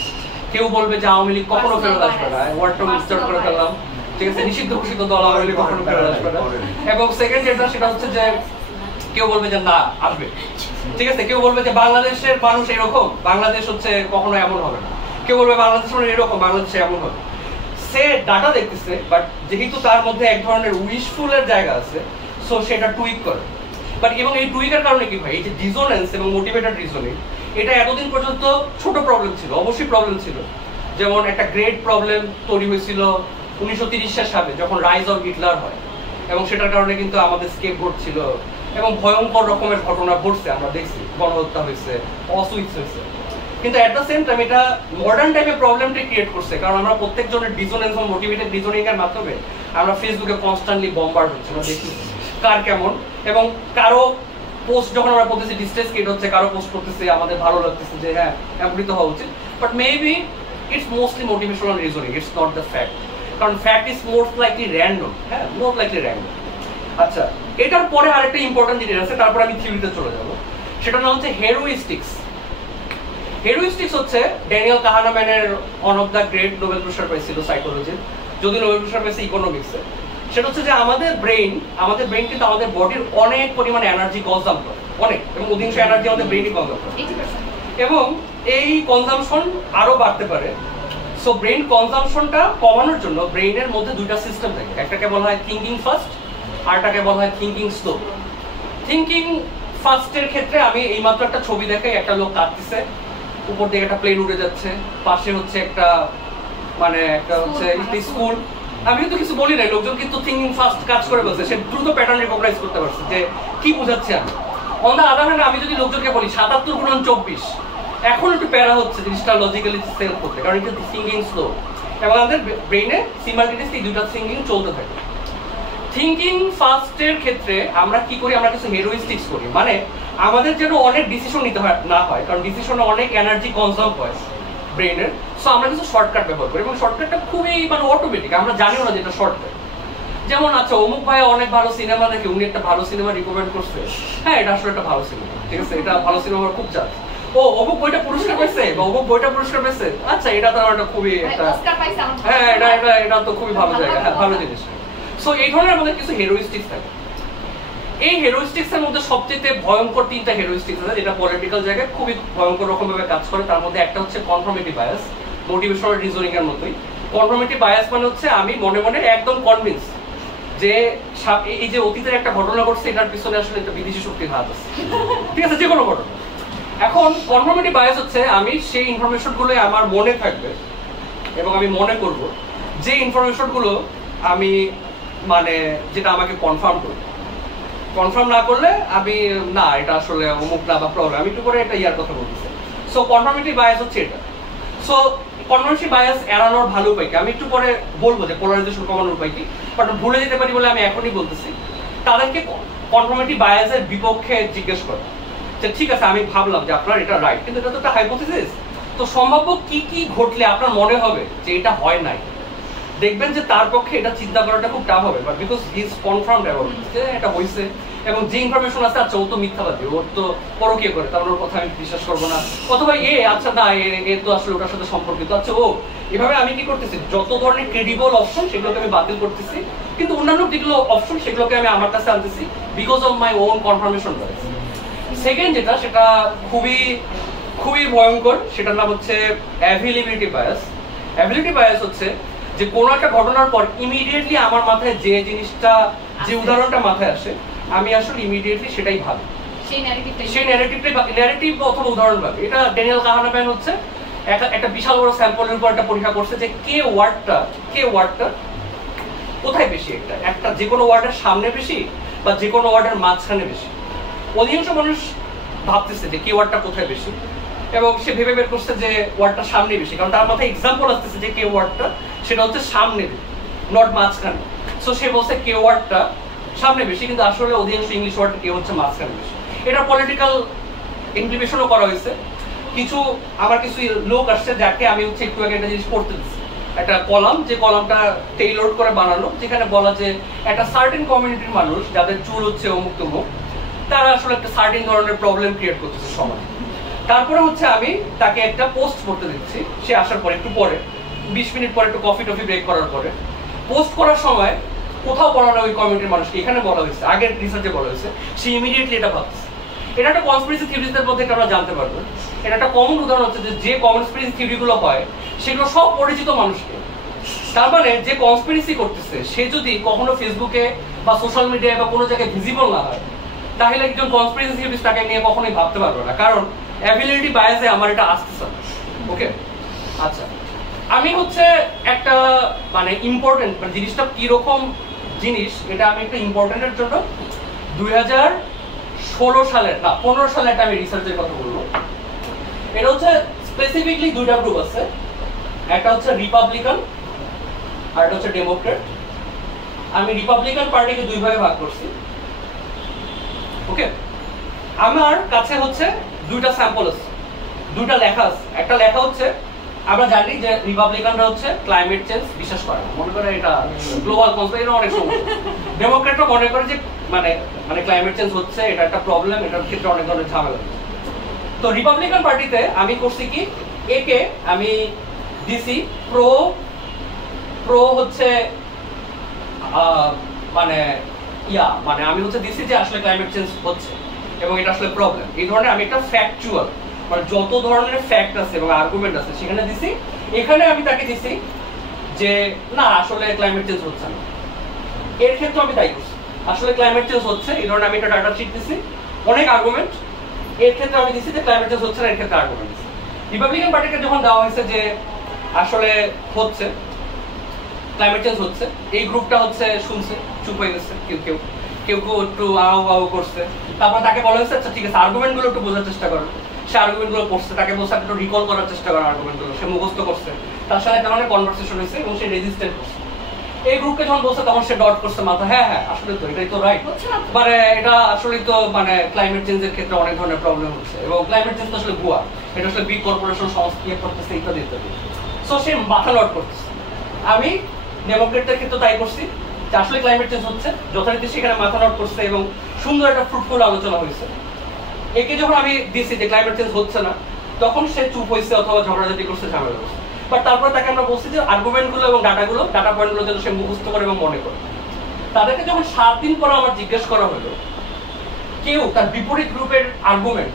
কেউ বলবে যে আওয়ামী লীগ কখনো ফেরত আসবে না, ওয়ার্ডটা মিস্টার্ট করে ফেললাম, ঠিক আছে, নিষিদ্ধ ঘোষিত দল আওয়ামী লীগ কখনো ফেরত আসবে না। এবং সেকেন্ড যেটা, সেটা হচ্ছে যে কেউ বলবে যে না আসবে, ঠিক আছে, কেউ বলবে যে বাংলাদেশের মানুষ এরকম, বাংলাদেশ হচ্ছে কখনো এমন হবে না, কেউ বলবে বাংলাদেশ মানে এরকম, বাংলাদেশে এমন হবে। সে ডাটা দেখতেছে, বাট যেহেতু তার মধ্যে এক ধরনের উইশফুলের জায়গা আছে, সো সেটা টুইক করে। বাট এবং এই টুইকের কারণে কি হয়, এই যে ডিসোনেন্স এবং মোটিভেটেড রিজনিং, এটা এতদিন পর্যন্ত ছোট প্রবলেম ছিল, অবশ্যই প্রবলেম ছিল। যেমন একটা গ্রেট প্রবলেম তৈরি হয়েছিল 1930 সালে যখন রাইজ অফ হিটলার হয়, এবং সেটার কারণে কিন্তু আমাদের স্কেপগোট ছিল এবং ভয়ঙ্কর রকমের ঘটনা ঘটছে, আমরা দেখছি, গণহত্যা হয়েছে, অসুইচ হয়েছে। কিন্তু এট দ্য সেম টাইম এটা মডার্ন টাইমে প্রবলেমটা ক্রিয়েট করছে, কারণ আমরা প্রত্যেকজনের ডিসোনেন্স এবং মোটিভেটেড রিজনিং এর মাধ্যমে আমরা ফেসবুকে কনস্ট্যান্টলি বম্বার্ড হচ্ছে, আমরা দেখি কার কেমন, এবং কারো পোস্ট যখন আমরা করতেছি ডিস্ট্রেস ক্রিয়েট হচ্ছে, কারো পোস্ট করতেছে আমাদের ভালো লাগতেছে যে হ্যাঁ এমনই তো হওয়া উচিত, but maybe it's mostly motivational reasoning, it's not the fact, কারণ fact is most likely random. হ্যাঁ, মোস্ট লাইকলি র্যান্ডম। আচ্ছা, এটার পরে আরেকটা ইম্পর্টেন্ট জিনিস আছে, তারপর আমি থিওরিতে চলে যাব, সেটা নাম হচ্ছে হেরোইস্টিক্স। হেরোইস্টিক্স হচ্ছে ড্যানিয়েল কাহানেম্যানের one of the great Nobel পুরস্কার পাইছিল সাইকোলজি, যদি নোবেল পুরস্কার পাইছে ইকোনমিক্সে। সেটা হচ্ছে যে আমাদের ব্রেইন কিন্তু আমাদের বডির অনেক পরিমাণে এনার্জি কনজাম করে, অনেক, এবং অধিকাংশ এনার্জি আমাদের ব্রেইনই কনজাম করে, এবং এই কনজামশন আরো বাড়তে পারে। সো ব্রেইন কনজামশনটা কমানোর জন্য ব্রেইনের মধ্যে দুইটা সিস্টেম থাকে, একটাকে বলা হয় থিঙ্কিং ফার্স্ট, আরটাকে বলা হয় থিঙ্কিং স্লো। থিঙ্কিং ফার্স্টের ক্ষেত্রে আমি এইমাত্র একটা ছবি দেখাই, একটা লোক কাঁদতেছে, উপর দিকে একটা প্লেন উড়ে যাচ্ছে, পাশে হচ্ছে একটা স্কুল। আমি কিন্তু কিছু বলি নাই, লোকজন কিন্তু থিঙ্কিং ফার্স্ট কাজ করে বলছে, সে দ্রুত প্যাটার্ন রিকগনাইজ করতে পারছে যে কি বুঝাচ্ছে আমি। অন দ্য আদার হ্যান্ড আমি যদি লোকজনকে বলি 77×24, এখন একটু প্যারা হচ্ছে জিনিসটা লজিক্যালি সেলফ করতে, কারণ এটা থিঙ্কিং স্লো, এবং আমাদের ব্রেইনে সিমালটেনিয়াসলি এই দুটো থিঙ্কিং চলতে থাকে। থিঙ্কিং ফার্স্টের ক্ষেত্রে আমরা কি করি, আমরা কিছু হেরোইস্টিক্স করি, মানে আমাদের যেন অনেক ডিসিশন নিতে না হয়, কারণ ডিসিশনে অনেক এনার্জি কনজার্ভ হয়। ব্রেনের। সো আমরা কিছু শর্টকাট ব্যবহার করি এবং শর্টকাটটা খুবই মানে অটোমেটিক, আমরা জানিও না যে এটা শর্টকাট। যেমন আচ্ছা অমুক ভাই অনেক ভালো সিনেমা দেখে, উনি একটা ভালো সিনেমা রিকমেন্ড করছে, হ্যাঁ এটা আসলে একটা ভালো সিনেমা, ঠিক আছে, এটা ভালো সিনেমা আমার খুব চাষ। ও অমুক বইটা পুরস্কার পাইছে বা অমুক বইটা পুরস্কার পাইছে, আচ্ছা এটা তো একটা খুবই একটা হ্যাঁ এটা তো খুবই ভালো জায়গা, হ্যাঁ ভালো জিনিস। সো এই ধরনের আমাদের কিছু হেরোইস্টিক্স থাকে। এই হেরোইস্টিক্স এর মধ্যে সবচেয়ে ভয়ঙ্কর 3টা হেরোইস্টিক্স আছে যেটা পলিটিক্যাল জায়গায় খুবই ভয়ঙ্কর রকম ভাবে কাজ করে। তার মধ্যে একটা হচ্ছে কনফর্মিটি বায়াস, মোটিভেশনাল রিজনিং এর মতোই। কনফর্মিটি বায়াস মানে হচ্ছে আমি মনে মনে একদম কনভিন্স যে এই যে অতীতের একটা ঘটনা ঘটছে এটার পিছনে আসলে একটা বিদেশি শক্তির হাত আছে, ঠিক আছে, যে কোনো ঘটনা। এখন কনফর্মিটি বায়াস হচ্ছে আমি সেই ইনফরমেশন গুলো আমার মনে থাকবে এবং আমি মনে করব যে ইনফরমেশন গুলো আমি মানে যেটা আমাকে কনফার্ম করবে, কনফার্ম না করলে আমি না এটা আসলে অমুক না বা প্রবলেম, আমি একটু করে এটা ইয়ার কথা বলতেছি। সো কনফর্মিটি বায়াস হচ্ছে এটা। সো কনফর্মেশন বায়াস এড়ানোর ভালো উপায় কি, আমি একটু পরে বলবো যে পোলারাইজেশন কমানোর উপায় কি, বাট ভুলে যেতে পারি বলে আমি এখনই বলতেছি। তাদেরকে কনফর্মেটিভ বায়াসের বিপক্ষে জিজ্ঞেস করা যে ঠিক আছে আমি ভাবলাম যে আপনার এটা রাইট, কিন্তু এটা তো একটা হাইপোথিসিস, তো সম্ভাব্য কি কি ঘটলে আপনার মনে হবে যে এটা হয় নাই, দেখবেন যে তার পক্ষে এটা চিন্তা করাটা খুব টাফ হবে, but because he is confirmed about যে এটা হইছে এবং যে ইনফরমেশন আছে আচ্ছা ও তো মিথ্যাবাদী, ওর তো পরকীয়া করে, তার ওর কথা আমি বিশ্বাস করবো না, অথবা আচ্ছা না এ তো আসলে ওটার সাথে সম্পর্কিত, আচ্ছা ও এভাবে আমি কি করতেছি যত ধরনের ক্রেডিবল অপশন সেগুলোকে আমি বাতিল করতেছি, কিন্তু অন্যান্য যেগুলো অপশন সেগুলোকে আমি আমার কাছে আনতেছি because of my own confirmation bias. Second যেটা সেটা খুবই খুবই ভয়ঙ্কর, সেটার নাম হচ্ছে অ্যাভেইলেবিলিটি বায়াস। অ্যাভেইলেবিলিটি বায়াস হচ্ছে যে কোনো একটা ঘটনার পর ইমিডিয়েটলি আমার মাথায় যে জিনিসটা যে উদাহরণটা মাথায় আসে আমি আসলে ইমিডিয়েটলি সেটাই ভাবি, সেই ন্যারেটিভ অথবা উদাহরণ ভাবি। এটা ড্যানিয়েল কাহানেম্যান হচ্ছে একটা বিশাল বড় স্যাম্পলের উপর একটা পরীক্ষা করছে যে কে ওয়ার্ডটা কোথায় বেশি, একটা যে কোনো ওয়ার্ডের সামনে বেশি বা যে কোনো ওয়ার্ডের মাঝখানে বেশি। অধিকাংশ মানুষ ভাবতেছে যে কে ওয়ার্ডটা কোথায় বেশি এবং সে ভেবে বের করছে যে ওয়ার্ডটা সামনে বেশি, কারণ তার মাথায় এক্সাম্পল আসতেছে যে কে ওয়ার্ডটা সেটা হচ্ছে সামনে নট মাঝখানে। সো সে বলছে কে ওয়ার্ডটা সামনে বেশি, কিন্তু আসলে অধিকাংশ ইংলিশ ওয়ার্ড কে হচ্ছে মাঝখানে বেশি। এটা পলিটিক্যাল ইমপ্লিমেশনও করা হয়েছে। আমার কিছু লোক আসছে যাকে আমি হচ্ছে একটু আগে একটা জিনিস পড়তে দিচ্ছি, একটা কলাম, যে কলামটা টেইলর করে বানানো, যেখানে বলা যে একটা সার্টেন কমিউনিটির মানুষ যাদের চুল হচ্ছে অমুক তমুক, তারা আসলে একটা সার্টেন ধরনের প্রবলেম ক্রিয়েট করতেছে সমাজে। তারপরে হচ্ছে আমি তাকে একটা পোস্ট করতে দিচ্ছি, সে আসার পরে একটু পরে 20 মিনিট পরে একটু কফি ব্রেক করার পরে পোস্ট করার সময় কোথাও বলা না ওই কমিউনিটির মানুষকে, এখানে বলা হয়েছে, আগের রিসার্চে বলা হয়েছে, সে ইমিডিয়েটলি এটা ভাবছে। এটা একটা কনস্পিরেসি থিওরিজের মধ্যে আমরা জানতে পারবো। এটা একটা কমন উদাহরণ হচ্ছে যে কনস্পিরেসি থিওরিগুলো হয় সেগুলো সব পরিচিত মানুষকে, তার মানে যে কনস্পিরেসি করতেছে সে যদি কখনো ফেসবুকে বা সোশ্যাল মিডিয়ায় বা কোনো জায়গায় ভিজিবল না হয় তাহলে একজন কনস্পিরেসি থিওরিস্ট তাকে নিয়ে কখনোই ভাবতে পারবে না, কারণ অ্যাবিলিটি বায়াসে আমার এটা আসতেছে। ওকে, আচ্ছা আমি হচ্ছে একটা মানে ইম্পর্টেন্ট মানে জিনিসটা কিরকম জিনিস এটা আমি একটা ইম্পর্টেন্টের জন্য 2016 সালের না 15 সালে একটা আমি রিসার্চের কথা বলবো। এটা হচ্ছে স্পেসিফিকলি দুইটা গ্রুপ আছে, একটা হচ্ছে রিপাবলিকান আর একটা হচ্ছে ডেমোক্রেট। আমি রিপাবলিকান পার্টিকে দুই ভাগে ভাগ করছি। ওকে, আমার কাছে হচ্ছে দুইটা স্যাম্পল আছে, দুইটা লেখা আছে। একটা লেখা হচ্ছে আমরা জানি যে রিপাবলিকানরা হচ্ছে ক্লাইমেট চেঞ্জ বিশ্বাস করে না, মনে করে এটা গ্লোবাল কনস্পিরেসি অনেক সমস্যা। ডেমোক্রেটরা মনে করে যে মানে ক্লাইমেট চেঞ্জ হচ্ছে এটা একটা প্রবলেম, এটার ক্ষেত্রে অনেক ধরনের ঝামেলা। তো রিপাবলিকান পার্টিতে আমি করছি কি, একে আমি দিছি প্রো হচ্ছে মানে মানে আমি হচ্ছে দিছি যে আসলে ক্লাইমেট চেঞ্জ হচ্ছে এবং এটা আসলে প্রবলেম। এই ধরনের আমি একটা ফ্যাকচুয়াল মানে যত ধরনের ফ্যাক্ট আছে এবং আর্গুমেন্ট আছে সেখানে দিছি। এখানে আমি তাকে দিছি যে না আসলে ক্লাইমেট চেঞ্জ হচ্ছে না, এর ক্ষেত্রে আমি তাই করছি আসলে ক্লাইমেট চেঞ্জ হচ্ছে, এই ধরনের আমি একটা ডাটা শিট দিছি অনেক আর্গুমেন্ট, এর ক্ষেত্রে আমি দিছি যে ক্লাইমেট চেঞ্জ হচ্ছে না, এর ক্ষেত্রে আর্গুমেন্ট দিছি। রিপাবলিকান পার্টিকে যখন দেওয়া হয়েছে যে আসলে হচ্ছে ক্লাইমেট চেঞ্জ হচ্ছে, এই গ্রুপটা হচ্ছে শুনছে, চুপ হয়ে গেছে, কেউ কেউ একটু আউ করছে। তারপর তাকে বলা হয়েছে আচ্ছা ঠিক আছে আর্গুমেন্ট গুলো একটু বোঝার চেষ্টা করো, সে আর্গুমেন্ট গুলো পড়ছে, তাকে বলছে একটু রিকল করার চেষ্টা করার আর্গুমেন্ট গুলো, সে মুখস্থ করছে, তার সাথে একটা মানে কনভারসেশন হয়েছে এবং সে রেজিস্ট্যান্ট করছে। এই গ্রুপকে যখন বলছে তখন সে ডট করছে মাথা, হ্যাঁ আসলে তো এটাই তো রাইট, মানে এটা আসলে তো মানে ক্লাইমেট চেঞ্জের ক্ষেত্রে অনেক ধরনের প্রবলেম হচ্ছে এবং ক্লাইমেট চেঞ্জ তো আসলে ভুয়া, এটা আসলে বিগ কর্পোরেশন সংস্থা করতেছে ইত্যাদি ইত্যাদি। সো সে মাথা লট করতেছে। আমি ডেমোক্রেটদের ক্ষেত্রে তাই করছি যে আসলে ক্লাইমেট চেঞ্জ হচ্ছে, যথারীতি সেখানে মাথা লট করছে এবং সুন্দর একটা ফ্রুটফুল আলোচনা হয়েছে। একে যখন আমি দিছি যে ক্লাইমেট চেঞ্জ হচ্ছে না, তখন সে চুপ হয়েছে অথবা ঝগড়াঝাটি করছে, ঝামেলা করছে। বাট তারপরে তাকে আমরা বলছি যে আর্গুমেন্টগুলো এবং ডাটা পয়েন্টগুলো যেন সে মুখস্থ করে এবং মনে করে। তাদেরকে যখন 7 দিন পরে আমার জিজ্ঞেস করা হলো, কেউ তার বিপরীত গ্রুপের আর্গুমেন্ট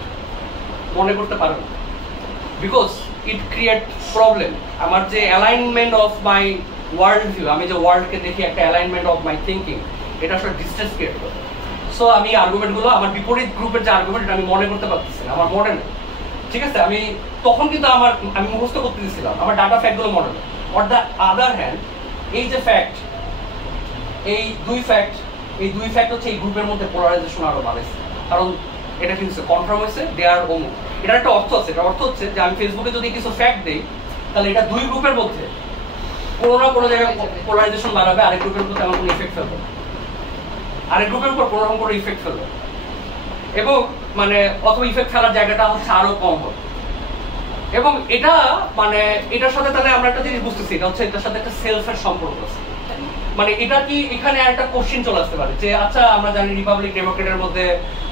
মনে করতে পারে না, বিকজ ইট ক্রিয়েট প্রবলেম। আমার যে alignment of my world view, আমি যে ওয়ার্ল্ডকে দেখি একটা অ্যালাইনমেন্ট অফ মাই থিঙ্কিং, এটা আসলে ডিস্টেন্স ক্রিয়েট করে। সো আমি আর্গুমেন্টগুলো আমার বিপরীত গ্রুপের যে আর্গুমেন্ট, এটা আমি মনে করতে পারতেছি না, আমার মনে নেই। ঠিক আছে, আমি তখন কিন্তু আমি মুখস্থ করতে দিয়েছিলাম, আমার ডাটা ফ্যাক্টগুলো মনে নেই। অন দ্য আদার হ্যান্ড, এই যে ফ্যাক্ট, এই দুই ফ্যাক্ট হচ্ছে এই গ্রুপের মধ্যে পোলারাইজেশন আরো বাড়াইছে। কারণ এটা কিন্তু কনফার্ম হয়েছে দেয়ার অমুক, এটার একটা অর্থ আছে। এটার অর্থ হচ্ছে যে আমি ফেসবুকে যদি কিছু ফ্যাক্ট দেই, তাহলে এটা দুই গ্রুপের মধ্যে কোনো না কোনো জায়গায় পোলারাইজেশন বাড়াবে, আরেক গ্রুপের উপর তেমন কোনো ইফেক্ট ফেলবে, আরেক গ্রুপের উপর কোনো রকম কোনো ইফেক্ট ফেলবে, এবং মানে অথবা ইফেক্ট ফেলার জায়গাটা হচ্ছে আরো কম হবে। এবং এটা মানে এটার সাথে তাহলে আমরা একটা জিনিস বুঝতেছি, এটা হচ্ছে এটার সাথে একটা সেলফের সম্পর্ক আছে। মানে এটা কি এখানে একটা কোশ্চেন চলে আসতে পারে যে আচ্ছা আমরা জানি রিপাবলিক ডেমোক্রেটের মধ্যে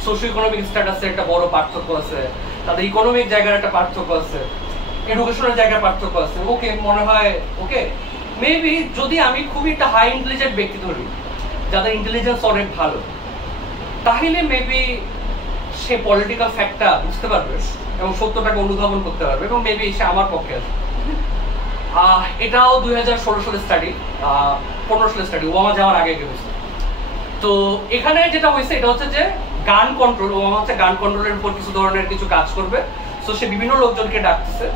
সোশিও ইকোনমিক স্ট্যাটাসের একটা বড় পার্থক্য আছে, তাদের ইকোনমিক জায়গার একটা পার্থক্য আছে, এডুকেশনের জায়গার পার্থক্য আছে। ওকে, মনে হয় ওকে মেবি যদি আমি খুবই একটা হাই ইন্টেলিজেন্ট ব্যক্তি ধরি, যাদের ইন্টেলিজেন্স অনেক ভালো, তাহলে মেবি সে পলিটিক্যাল ফ্যাক্টটা বুঝতে পারবে এবং সত্যটাকে অনুধাবন করতে পারবে, এবং মেবি সে আমার পক্ষে আছে। এটাও 2016 সালের স্টাডি, 15 সালের স্টাডি, ওবামা যাওয়ার আগে হয়েছে। তো এখানে যেটা হয়েছে এটা হচ্ছে যে গান কন্ট্রোল, ওবামা হচ্ছে গান কন্ট্রোলের উপর কিছু ধরনের কিছু কাজ করবে। সো সে বিভিন্ন লোকজনকে ডাকতেছে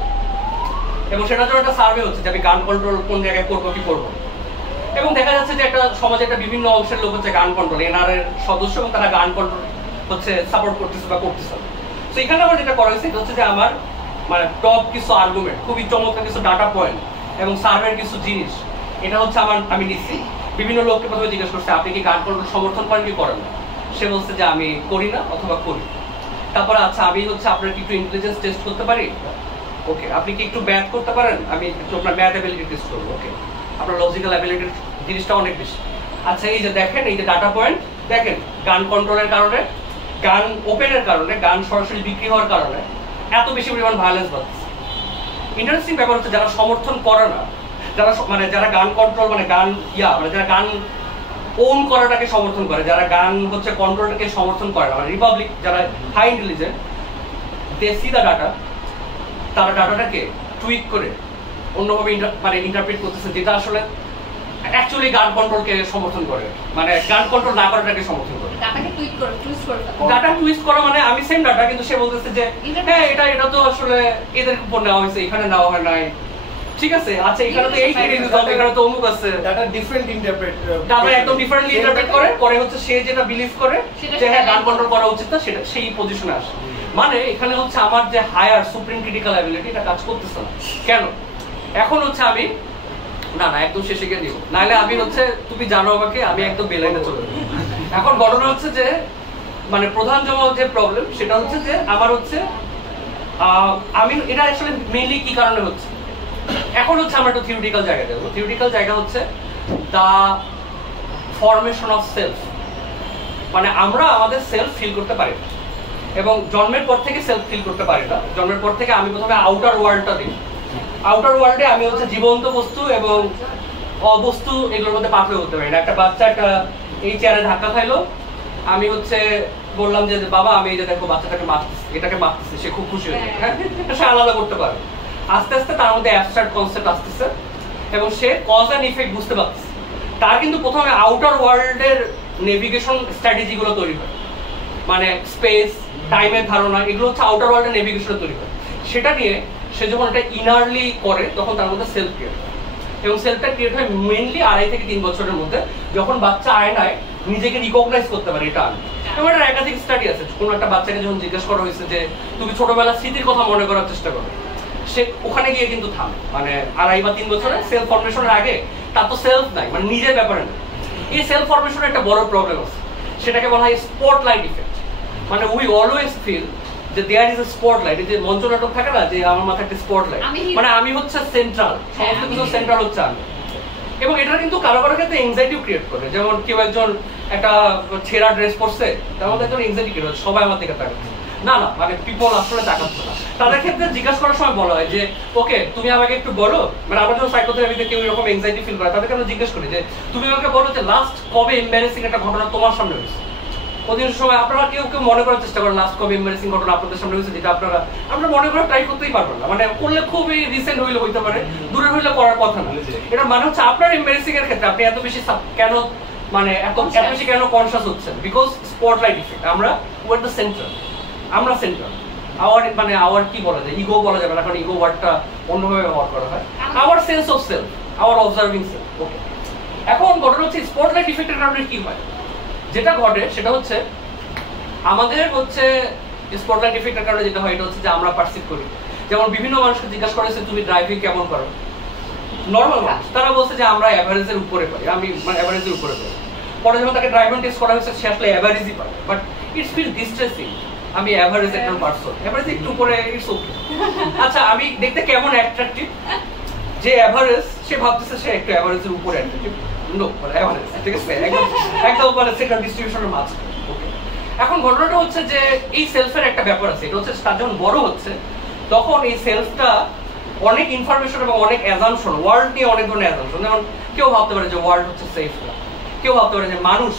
এবং সেটার জন্য একটা সার্ভে হচ্ছে যে আমি গান কন্ট্রোল কোন জায়গায় করবো কি করবো। এবং দেখা যাচ্ছে যে একটা সমাজে একটা বিভিন্ন অংশের লোক হচ্ছে গান কন্ট্রোল এনআর এর সদস্য, এবং তারা গান কন্ট্রোল হচ্ছে সাপোর্ট করতেছে বা করতেছে। তো এখানে আমার যেটা করা হয়েছে এটা হচ্ছে যে আমার মানে টপ কিছু আর্গুমেন্ট, খুবই চমৎকার কিছু ডাটা পয়েন্ট এবং সার্ভের কিছু জিনিস, এটা হচ্ছে আমি নিচ্ছি। বিভিন্ন লোককে প্রথমে জিজ্ঞেস করছে আপনি কি গান কন্ট্রোল সমর্থন করেন কি করেন না, সে বলছে যে আমি করি না অথবা করি। তারপরে আচ্ছা আমি হচ্ছে আপনার কি একটু ইন্টেলিজেন্স টেস্ট করতে পারি, ওকে। আপনি কি একটু ম্যাথ করতে পারেন, আমি একটু আপনার ম্যাথ অ্যাবিলিটি টেস্ট করবো, ওকে। আপনার লজিক্যাল অ্যাবিলিটির জিনিসটা অনেক বেশি। আচ্ছা এই যে দেখেন, এই যে ডাটা পয়েন্ট দেখেন, গান কন্ট্রোলের কারণে, গান ওপেনের কারণে, গান সরাসরি বিক্রি হওয়ার কারণে এত বেশি পরিমাণ ভায়োলেন্স বাড়ছে। ইন্টারেস্টিং ব্যাপার হচ্ছে যারা সমর্থন করে না, যারা গান কন্ট্রোল মানে গান যারা গান ওন করাটাকে সমর্থন করে, যারা গান হচ্ছে কন্ট্রোলটাকে সমর্থন করে না, মানে রিপাবলিক যারা high intelligent, they see the data, তারা ডাটাটাকে টুইক করে অন্যভাবে ইন্টারপ্রেট করতেছে, যেটা আসলে অ্যাকচুয়ালি গান কন্ট্রোলকে সমর্থন করে, মানে গান কন্ট্রোল না করাটাকে সমর্থন করে। ডাটা টুইস্ট করা মানে আমি সেম ডাটা, কিন্তু সে বলতেছে যে হ্যাঁ এটা তো আসলে এদের উপর নেওয়া হয়েছে, এখানে নেওয়া হয় নাই, ঠিক আছে। আচ্ছা এখানে তো এই এখানে তো অমুক আছে, ডাটা ডিফারেন্ট ইন্টারপ্রেট, ডাটা একদম ডিফারেন্টলি ইন্টারপ্রেট করে, পরে হচ্ছে সে যেটা বিলিভ করে যে হ্যাঁ গান কন্ট্রোল করা উচিত না, সেটা সেই পজিশনে আসে। মানে এখানে হচ্ছে আমার যে হায়ার সুপ্রিম ক্রিটিক্যাল অ্যাবিলিটি এটা কাজ করতেছে না। কেন? এখন হচ্ছে আমি না একদম শেষে গিয়ে দিব, নাহলে আমি হচ্ছে তুমি জানো আমাকে, আমি একদম বেলাইনে চলে যাবো। এখন ঘটনা হচ্ছে যে মানে প্রধান যে প্রবলেম সেটা হচ্ছে যে আমার হচ্ছে আমি এটা আসলে মেইনলি কি কারণে হচ্ছে, এখন হচ্ছে আমরা একটু থিওরিটিক্যাল জায়গায় যাবো। থিওরিটিক্যাল জায়গা হচ্ছে দা ফরমেশন অফ সেলফ, মানে আমরা আমাদের সেলফ ফিল করতে পারি না, এবং জন্মের পর থেকে সেলফ ফিল করতে পারি না। জন্মের পর থেকে আমি প্রথমে আউটার ওয়ার্ল্ডটা দিই, আউটার ওয়ার্ল্ডে আমি হচ্ছে জীবন্ত বস্তু এবং অবস্তু এগুলোর মধ্যে পার্থক্য করতে পারি না। একটা বাচ্চা একটা এই চেয়ারে ধাক্কা খাইলো, আমি হচ্ছে বললাম যে বাবা আমি এই যে দেখো বাচ্চাটাকে মারতেছি, এটাকে মারতেছি, সে খুব খুশি হয়ে যায়, হ্যাঁ সে আলাদা করতে পারে। আস্তে আস্তে তার মধ্যে অ্যাবস্ট্রাক্ট কনসেপ্ট আসতেছে এবং সে কজ অ্যান্ড ইফেক্ট বুঝতে পারতেছে। তার কিন্তু প্রথমে আউটার ওয়ার্ল্ডের নেভিগেশন স্ট্র্যাটেজিগুলো তৈরি হয়, মানে স্পেস টাইমের ধারণা, এগুলো হচ্ছে আউটার ওয়ার্ল্ডের নেভিগেশনে তৈরি হয়। সেটা নিয়ে সে যখন এটা ইনারলি করে তখন তার মধ্যে সেলফ ক্রিয়েট হয়, এবং সেলফটা ক্রিয়েট হয় মেইনলি 2.5 থেকে 3 বছরের মধ্যে, যখন বাচ্চা আয়নায় নিজেকে রিকগনাইজ করতে পারে। এটা এবং এটা একাধিক স্টাডি আছে। কোনো একটা বাচ্চাকে যখন জিজ্ঞেস করা হয়েছে যে তুমি ছোটবেলার স্মৃতির কথা মনে করার চেষ্টা করো, সে ওখানে গিয়ে কিন্তু থামে, মানে 2.5 বা 3 বছরে সেলফ ফরমেশনের আগে তার তো সেলফ নাই, মানে নিজের ব্যাপারে না। এই সেলফ ফরমেশনের একটা বড় প্রবলেম আছে, সেটাকে বলা হয় স্পটলাইট ইফেক্ট। মানে উই অলওয়েজ ফিল যে দেয়ার ইজ এ স্পটলাইট, এই যে মঞ্চ নাটক থাকে না যে আমার মাথায় একটা স্পটলাইট, মানে আমি হচ্ছে সেন্ট্রাল, সমস্ত কিছু সেন্ট্রাল হচ্ছে আমি। এবং এটা কিন্তু কারো কারো ক্ষেত্রে এনজাইটিও ক্রিয়েট করে, যেমন কেউ একজন একটা ছেঁড়া ড্রেস পরছে, তার মধ্যে একজন এনজাইটি ক্রিয়েট হচ্ছে, সবাই আমার দিকে তাকাচ্ছে, না না মানে পিপল আসলে তাকাচ্ছে না। তাদের ক্ষেত্রে জিজ্ঞাসা করার সময় বলা হয় যে ওকে তুমি আমাকে একটু বলো, মানে আমরা যখন সাইকোথেরাপিতে কেউ এরকম এনজাইটি ফিল করে তাদেরকে আমরা জিজ্ঞেস করি যে তুমি আমাকে বলো যে লাস্ট কবে এম্বারেসিং একটা ঘটনা তোমার সামনে হয়েছে। অধিকাংশ সময় আপনারা কেউ কেউ মনে করার চেষ্টা করেন লাস্ট কবে এম্বারেসিং ঘটনা আপনাদের সামনে হয়েছে, যেটা আমরা মনে করে ট্রাই করতেই পারবেন না, মানে করলে খুবই রিসেন্ট হইলে হইতে পারে, দূরের হইলে করার কথা না। এটা মানে হচ্ছে আপনার এম্বারেসিং এর ক্ষেত্রে আপনি এত বেশি কেন মানে এত বেশি কেন কনসিয়াস হচ্ছেন, বিকজ স্পটলাইট ইফেক্ট। আমরা ওয়ার দ্য সেন্টার, আমরা সেন্টার। আওয়ার মানে আওয়ার কি বলা যায়, ইগো বলা যাবে না, কারণ ইগো ওয়ার্ডটা অন্যভাবে ব্যবহার করা হয়। Our sense of self, our observing self. Okay, এখন ঘটনা হচ্ছে স্পটলাইট ইফেক্টের কারণে কি হয়, যেটা ঘটে সেটা হচ্ছে আমাদের হচ্ছে স্পটলাইট ইফেক্টের কারণে যেটা হয় এটা হচ্ছে যে আমরা পারসিভ করি। যেমন বিভিন্ন মানুষকে জিজ্ঞাসা করেছে তুমি ড্রাইভিং কেমন করো, নর্মাল মানুষ তারা বলছে যে আমরা অ্যাভারেজের উপরে পাই, আমি মানে অ্যাভারেজের উপরে পাই। পরে যখন তাকে ড্রাইভিং টেস্ট করা হয়েছে সে আসলে অ্যাভারেজই পায়, বাট ইটস ফিল ডিস্ট্রেসিং। আমি অ্যাভারেজ একজন পারসন, অ্যাভারেজ একটু উপরে ইটস ওকে। আচ্ছা আমি দেখতে কেমন অ্যাট্রাকটিভ, যে অ্যাভারেজ সে ভাবতেছে সে একটু অ্যাভারেজের উপরে অ্যাট্রাকটিভ, নো মানে অ্যাভারেজ, ঠিক আছে, একদম মানে সেকেন্ড ডিস্ট্রিবিউশনের মাঝ। ওকে, এখন ঘটনাটা হচ্ছে যে এই সেলফের একটা ব্যাপার আছে, এটা হচ্ছে তার যখন বড় হচ্ছে তখন এই সেলফটা অনেক ইনফরমেশন এবং অনেক অ্যাজাম্পশন, ওয়ার্ল্ড নিয়ে অনেক ধরনের অ্যাজাম্পশন, যেমন কেউ ভাবতে পারে যে ওয়ার্ল্ড হচ্ছে সেফ না, কেউ ভাবতে পারে যে মানুষ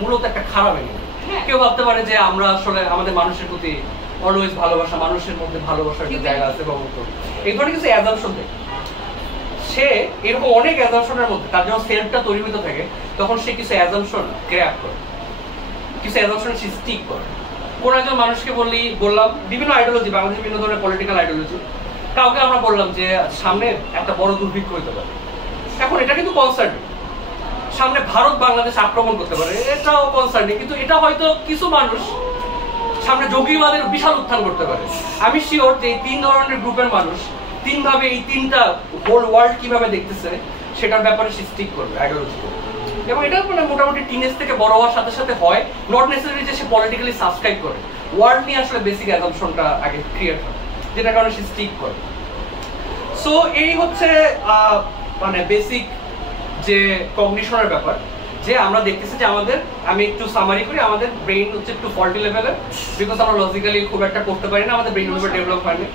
মূলত একটা খারাপ এনিমি, কেউ ভাবতে পারে যে আমরা আসলে আমাদের মানুষের প্রতি অলওয়েজ ভালোবাসা, মানুষের মধ্যে ভালোবাসার একটা জায়গা আছে বা এই ধরনের কিছু অ্যাজাম্পশন থাকে। সে এরকম অনেক অ্যাজাম্পশনের মধ্যে তার যখন সেলফটা তৈরি হতে থাকে তখন সে কিছু অ্যাজাম্পশন গ্র্যাব করে, কিছু অ্যাজাম্পশন সে স্টিক করে। কোন একজন মানুষকে বললাম বিভিন্ন আইডিওলজি, বাংলাদেশের বিভিন্ন ধরনের পলিটিক্যাল আইডিওলজি, কাউকে আমরা বললাম যে সামনে একটা বড় দুর্ভিক্ষ হতে পারে, এখন এটা কিন্তু কনসার্ন, সামনে ভারত বাংলাদেশ আক্রমণ করতে পারে, এটাও কনসার্নিং, কিন্তু এটা হয়তো কিছু মানুষ সামনে জঙ্গিবাদের বিশাল উত্থান করতে পারে। আমি শিওর যে এই তিন ধরনের গ্রুপের মানুষ তিনভাবে এই তিনটা হোল ওয়ার্ল্ড কিভাবে দেখতেছে সেটার ব্যাপারে সে স্টিক করবে আইডিওলজি। এবং এটা মানে মোটামুটি টিনেজ থেকে বড় হওয়ার সাথে সাথে হয়, নট নেসেসারি যে সে পলিটিক্যালি সাবস্ক্রাইব করে, ওয়ার্ল্ড নিয়ে আসলে বেসিক অ্যাজাম্পশনটা আগে ক্রিয়েট হয়, যেটার কারণে সে স্টিক করে। সো এই হচ্ছে মানে বেসিক যে কগনিশনের ব্যাপার, যে আমরা দেখতেছি যে আমাদের, আমি একটু সামারি করি, আমাদের ব্রেইন হচ্ছে একটু ফল্টি লেভেলের, বিকজ আমরা লজিক্যালি খুব একটা করতে পারি না, আমাদের ব্রেইন ওভাবে ডেভেলপ হয়নি,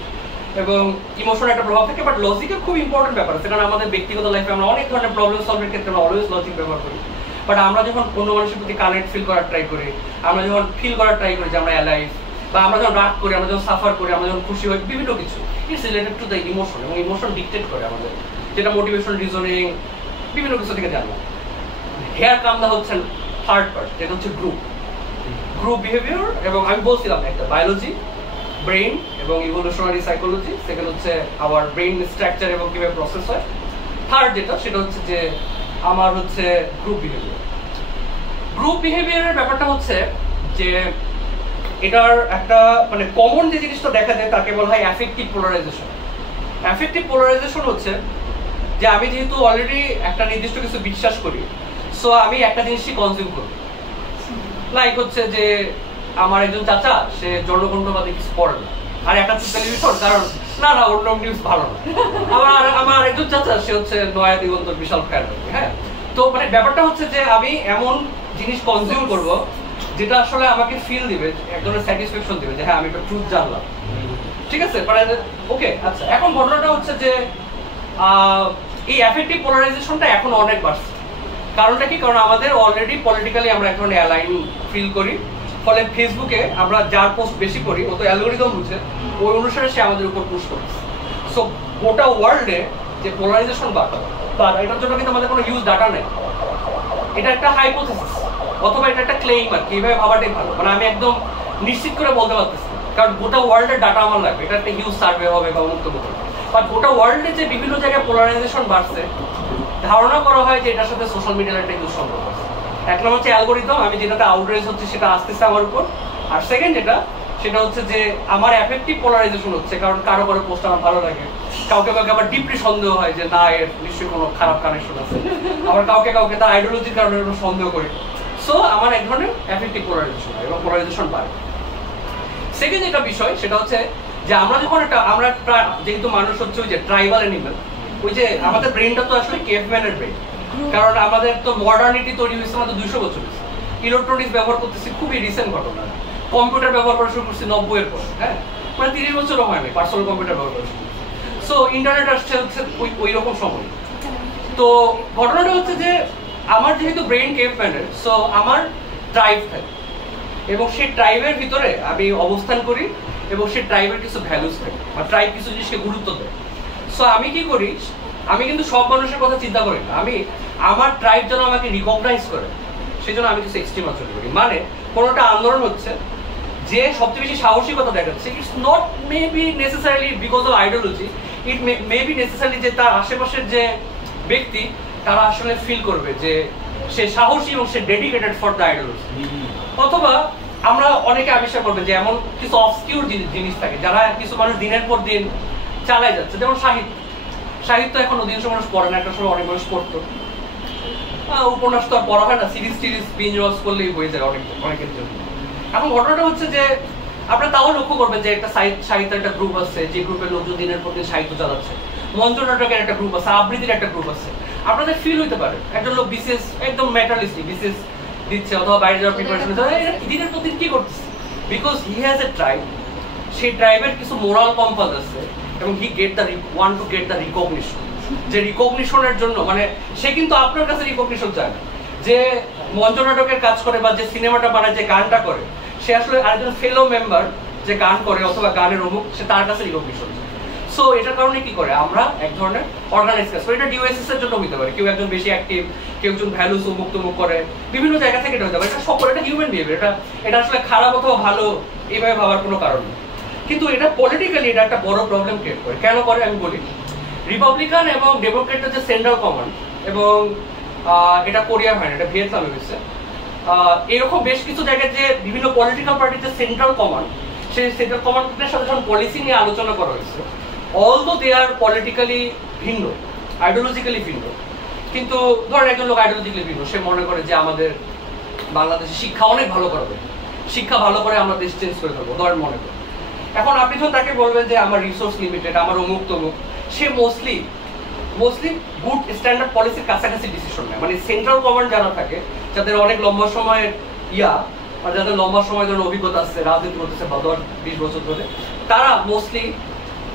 এবং ইমোশনের একটা প্রভাব থাকে। বাট লজিকের খুব ইম্পর্টেন্ট ব্যাপার আছে, কারণ আমাদের ব্যক্তিগত লাইফে আমরা অনেক ধরনের প্রবলেম সলভের ক্ষেত্রে আমরা অলওয়েজ লজিক ব্যবহার করি। বাট আমরা যখন কোনো মানুষের প্রতি কানেক্ট ফিল করার ট্রাই করি, আমরা যখন ফিল করার ট্রাই করি যে আমরা অ্যালাইভ, বা আমরা যখন রাগ করি, আমরা যখন সাফার করি, আমরা যখন খুশি হই, বিভিন্ন কিছু it's related to the emotion, এবং ইমোশন ডিকটেট করে আমাদের, যেটা মোটিভেশন, রিজনিং, বিভিন্ন কিছু থেকে জানলাম। হেয়ার কামদা হচ্ছে থার্ড পার্ট, যেটা হচ্ছে গ্রুপ বিহেভিয়ার। এবং আমি বলছিলাম একটা বায়োলজি, ব্রেইন এবং ইভলিউশনারি সাইকোলজি, সেকেন্ড হচ্ছে আবার ব্রেইন স্ট্রাকচার এবং কিভাবে প্রসেস হয়, থার্ড যেটা সেটা হচ্ছে যে আমার হচ্ছে গ্রুপ বিহেভিয়ার। গ্রুপ বিহেভিয়ারের ব্যাপারটা হচ্ছে যে এটার একটা মানে কমন যে জিনিসটা দেখা যায় তাকে বলা হয় অ্যাফেক্টিভ পোলারাইজেশন। অ্যাফেক্টিভ পোলারাইজেশন হচ্ছে যে আমি যেহেতু অলরেডি একটা নির্দিষ্ট কিছু বিশ্বাস করি, সো আমি একটা জিনিসই কনজিউম করি। লাইক হচ্ছে যে আমার একজন চাচা, সে জনগণবাদী কিছু পড়ে না, আর একটা টেলিভিশন, কারণ না না অন্য নিউজ ভালো না। আমার একজন চাচা, সে হচ্ছে নয়া দিগন্তর বিশাল ফ্যান। হ্যাঁ, তো মানে ব্যাপারটা হচ্ছে যে আমি এমন জিনিস কনজিউম করব যেটা আসলে আমাকে ফিল দিবে, এক ধরনের স্যাটিসফ্যাকশন দিবে যে হ্যাঁ আমি একটা ট্রুথ জানলাম, ঠিক আছে, মানে ওকে। আচ্ছা, এখন ঘটনাটা হচ্ছে যে এই অ্যাফেক্টিভ পোলারাইজেশনটা এখন অনেক বাড়ছে। কারণটা কি? কারণ আমাদের অলরেডি পলিটিক্যালি আমরা এক ধরনের অ্যালাইন ফিল করি, ফলে ফেসবুকে আমরা যার পোস্ট বেশি করি ও তো অ্যালগরিদম বুঝে ওই অনুসারে সে আমাদের উপর পুশ করছে। সো গোটা ওয়ার্ল্ডে যে পোলারাইজেশন বাড়ছে, তার এটার জন্য কিন্তু আমাদের কোনো হিউজ ডাটা নেই, এটা একটা হাইপোথিসিস অথবা এটা একটা ক্লেইম, আর কি এইভাবে ভাবাটাই ভালো। মানে আমি একদম নিশ্চিত করে বলতে পারতেছি না, কারণ গোটা ওয়ার্ল্ডের ডাটা আমার লাগবে, এটা একটা হিউজ সার্ভে হবে বা উন্নত হবে। বাট গোটা ওয়ার্ল্ডে যে বিভিন্ন জায়গায় পোলারাইজেশন বাড়ছে, ধারণা করা হয় যে এটার সাথে সোশ্যাল মিডিয়ার একটা হিউজ সম্পর্ক আছে। এক নম্বর হচ্ছে অ্যালগরিদম, আমি যেটাতে আউটরেজ হচ্ছে সেটা আসতেছে আমার উপর, আর সেকেন্ড সেটা হচ্ছে যে আমার অ্যাফেক্টিভ পোলারাইজেশন হচ্ছে, কারণ কারো কারো পোস্ট আমার ভালো লাগে, কাউকে কাউকে আবার ডিপলি সন্দেহ হয় যে না এর নিশ্চয়ই কোনো খারাপ কানেকশন আছে, আবার কাউকে কাউকে তার আইডিওলজির কারণে সন্দেহ করি। সো আমার এক ধরনের অ্যাফেক্টিভ পোলারাইজেশন হয় এবং পোলারাইজেশন বাড়ে। সেকেন্ড যেটা বিষয় সেটা হচ্ছে যে আমরা যখন আমরা যেহেতু মানুষ হচ্ছে ওই যে ট্রাইবাল অ্যানিমেল, ওই যে আমাদের ব্রেনটা তো আসলে কেভম্যানের ব্রেন, কারণ আমাদের তো মডার্নিটি তৈরি হয়েছে আমাদের 200 বছর হয়েছে। ইলেকট্রনিক্স ব্যবহার করতেছি খুবই রিসেন্ট ঘটনা, কম্পিউটার ব্যবহার করা শুরু করছি 90 এর পর, হ্যাঁ মানে 30 বছরও হয়নি পার্সোনাল কম্পিউটার ব্যবহার করা শুরু। সো ইন্টারনেট আসছে হচ্ছে ওই রকম সময়। তো ঘটনাটা হচ্ছে যে আমার যেহেতু ব্রেন কেভম্যানের, সো আমার ট্রাইব থাকে এবং সেই ট্রাইবের ভিতরে আমি অবস্থান করি এবং সেই ট্রাইবের কিছু ভ্যালুস থাকে বা ট্রাইব কিছু জিনিসকে গুরুত্ব দেয়। সো আমি কি করি, আমি কিন্তু সব মানুষের কথা চিন্তা করি না, আমি আমার ট্রাইব যেন আমাকে রিকগনাইজ করে সেই জন্য আমি কিছু এক্সট্রিম আচরণ করি। মানে কোনোটা আন্দোলন হচ্ছে, যে সবচেয়ে বেশি সাহসিকতা দেখাচ্ছে, it's not maybe necessarily because of ideology, it may be necessarily যে তার আশেপাশের যে ব্যক্তি তারা আসলে ফিল করবে যে সে সাহসী এবং সে ডেডিকেটেড ফর দ্য আইডিওলজি। অথবা আমরা অনেকে আবিষ্কার করবে যে এমন কিছু অবসকিউর জিনিস থাকে যারা কিছু মানুষ দিনের পর দিন চালাই যাচ্ছে, যেমন সাহিত্য এখন অধিকাংশ মানুষ পড়ে না, একটা সময় অনেক মানুষ পড়তো। উপন্যাস তো আর পড়া হয় না, সিরিজ বিঞ্জ ওয়াচ করলেই হয়ে যায় অনেকের জন্য। এখন ঘটনাটা হচ্ছে যে আপনারা তাও লক্ষ্য করবেন যে একটা সাহিত্যের একটা গ্রুপ আছে, যে গ্রুপের লোকজন দিনের পর দিন সাহিত্য চালাচ্ছে, মঞ্চ নাটকের একটা গ্রুপ আছে, আবৃত্তির একটা গ্রুপ আছে। আপনাদের ফিল হইতে পারে একজন লোক বিশেষ একদম ম্যাটারিস্টিক বিশেষ দিচ্ছে অথবা বাইরে যাওয়ার প্রিপারেশন দিনের প্রতি কি করতেছে, because he has a tribe, সেই ট্রাইবের কিছু মোরাল কম্পাস আছে এবং হি want to get the recognition. যে রিকগনিশনের জন্য মানে সে কিন্তু আপনার কাছে রিকগনিশন চায় না, যে মঞ্চ নাটকের কাজ করে বা যে সিনেমাটা বানায়, যে গানটা করে, সে আসলে আরেকজন ফেলো মেম্বার যে গান করে অথবা গানের অমুক, সে তার কাছে রিকগনিশন চায়। সো এটার কারণে কি করে আমরা এক ধরনের অর্গানাইজ কাজ করি। এটা ডিওএসএস এর জন্য হতে পারে, কেউ একজন বেশি অ্যাক্টিভ, কেউ একজন ভ্যালুস উন্মুক্ত মুখ করে, বিভিন্ন জায়গা থেকে এটা হতে পারে। এটা সকল এটা হিউম্যান বিহেভিয়ার, এটা আসলে খারাপ অথবা ভালো এইভাবে ভাবার কোনো কারণ নেই। কিন্তু এটা পলিটিক্যালি এটা একটা বড় প্রবলেম ক্রিয়েট করে। কেন করে আমি বলি, রিপাবলিকান এবং ডেমোক্রেটের যে সেন্ট্রাল কমান্ড, এবং এটা কোরিয়া হয় না, এটা ভিয়েতনামে হয়েছে, এরকম বেশ কিছু জায়গায় যে বিভিন্ন পলিটিক্যাল পার্টির যে সেন্ট্রাল কমান্ড, সেই সেন্ট্রাল কমান্ডের সাথে যখন পলিসি নিয়ে আলোচনা করা হয়েছে, অলদো দে আর পলিটিক্যালি ভিন্ন, আইডিওলজিক্যালি ভিন্ন, কিন্তু ধরেন একজন লোক আইডিওলজিক্যালি ভিন্ন, সে মনে করে যে আমাদের বাংলাদেশে শিক্ষা অনেক ভালো করা হবে, শিক্ষা ভালো করে আমরা দেশ চেঞ্জ করে দেবো, ধরেন মনে করে। এখন আপনি যখন তাকে বলবেন যে আমার রিসোর্স লিমিটেড, আমার অমুক তমুক, সে মোস্টলি গুড স্ট্যান্ডার্ড পলিসির কাছাকাছি ডিসিশন নেয়। মানে সেন্ট্রাল কমান্ড যারা থাকে, যাদের অনেক লম্বা সময়ের আর যাদের লম্বা সময় ধরে অভিজ্ঞতা আছে, রাজনীতি করতেছে বা 10-20 বছর ধরে, তারা মোস্টলি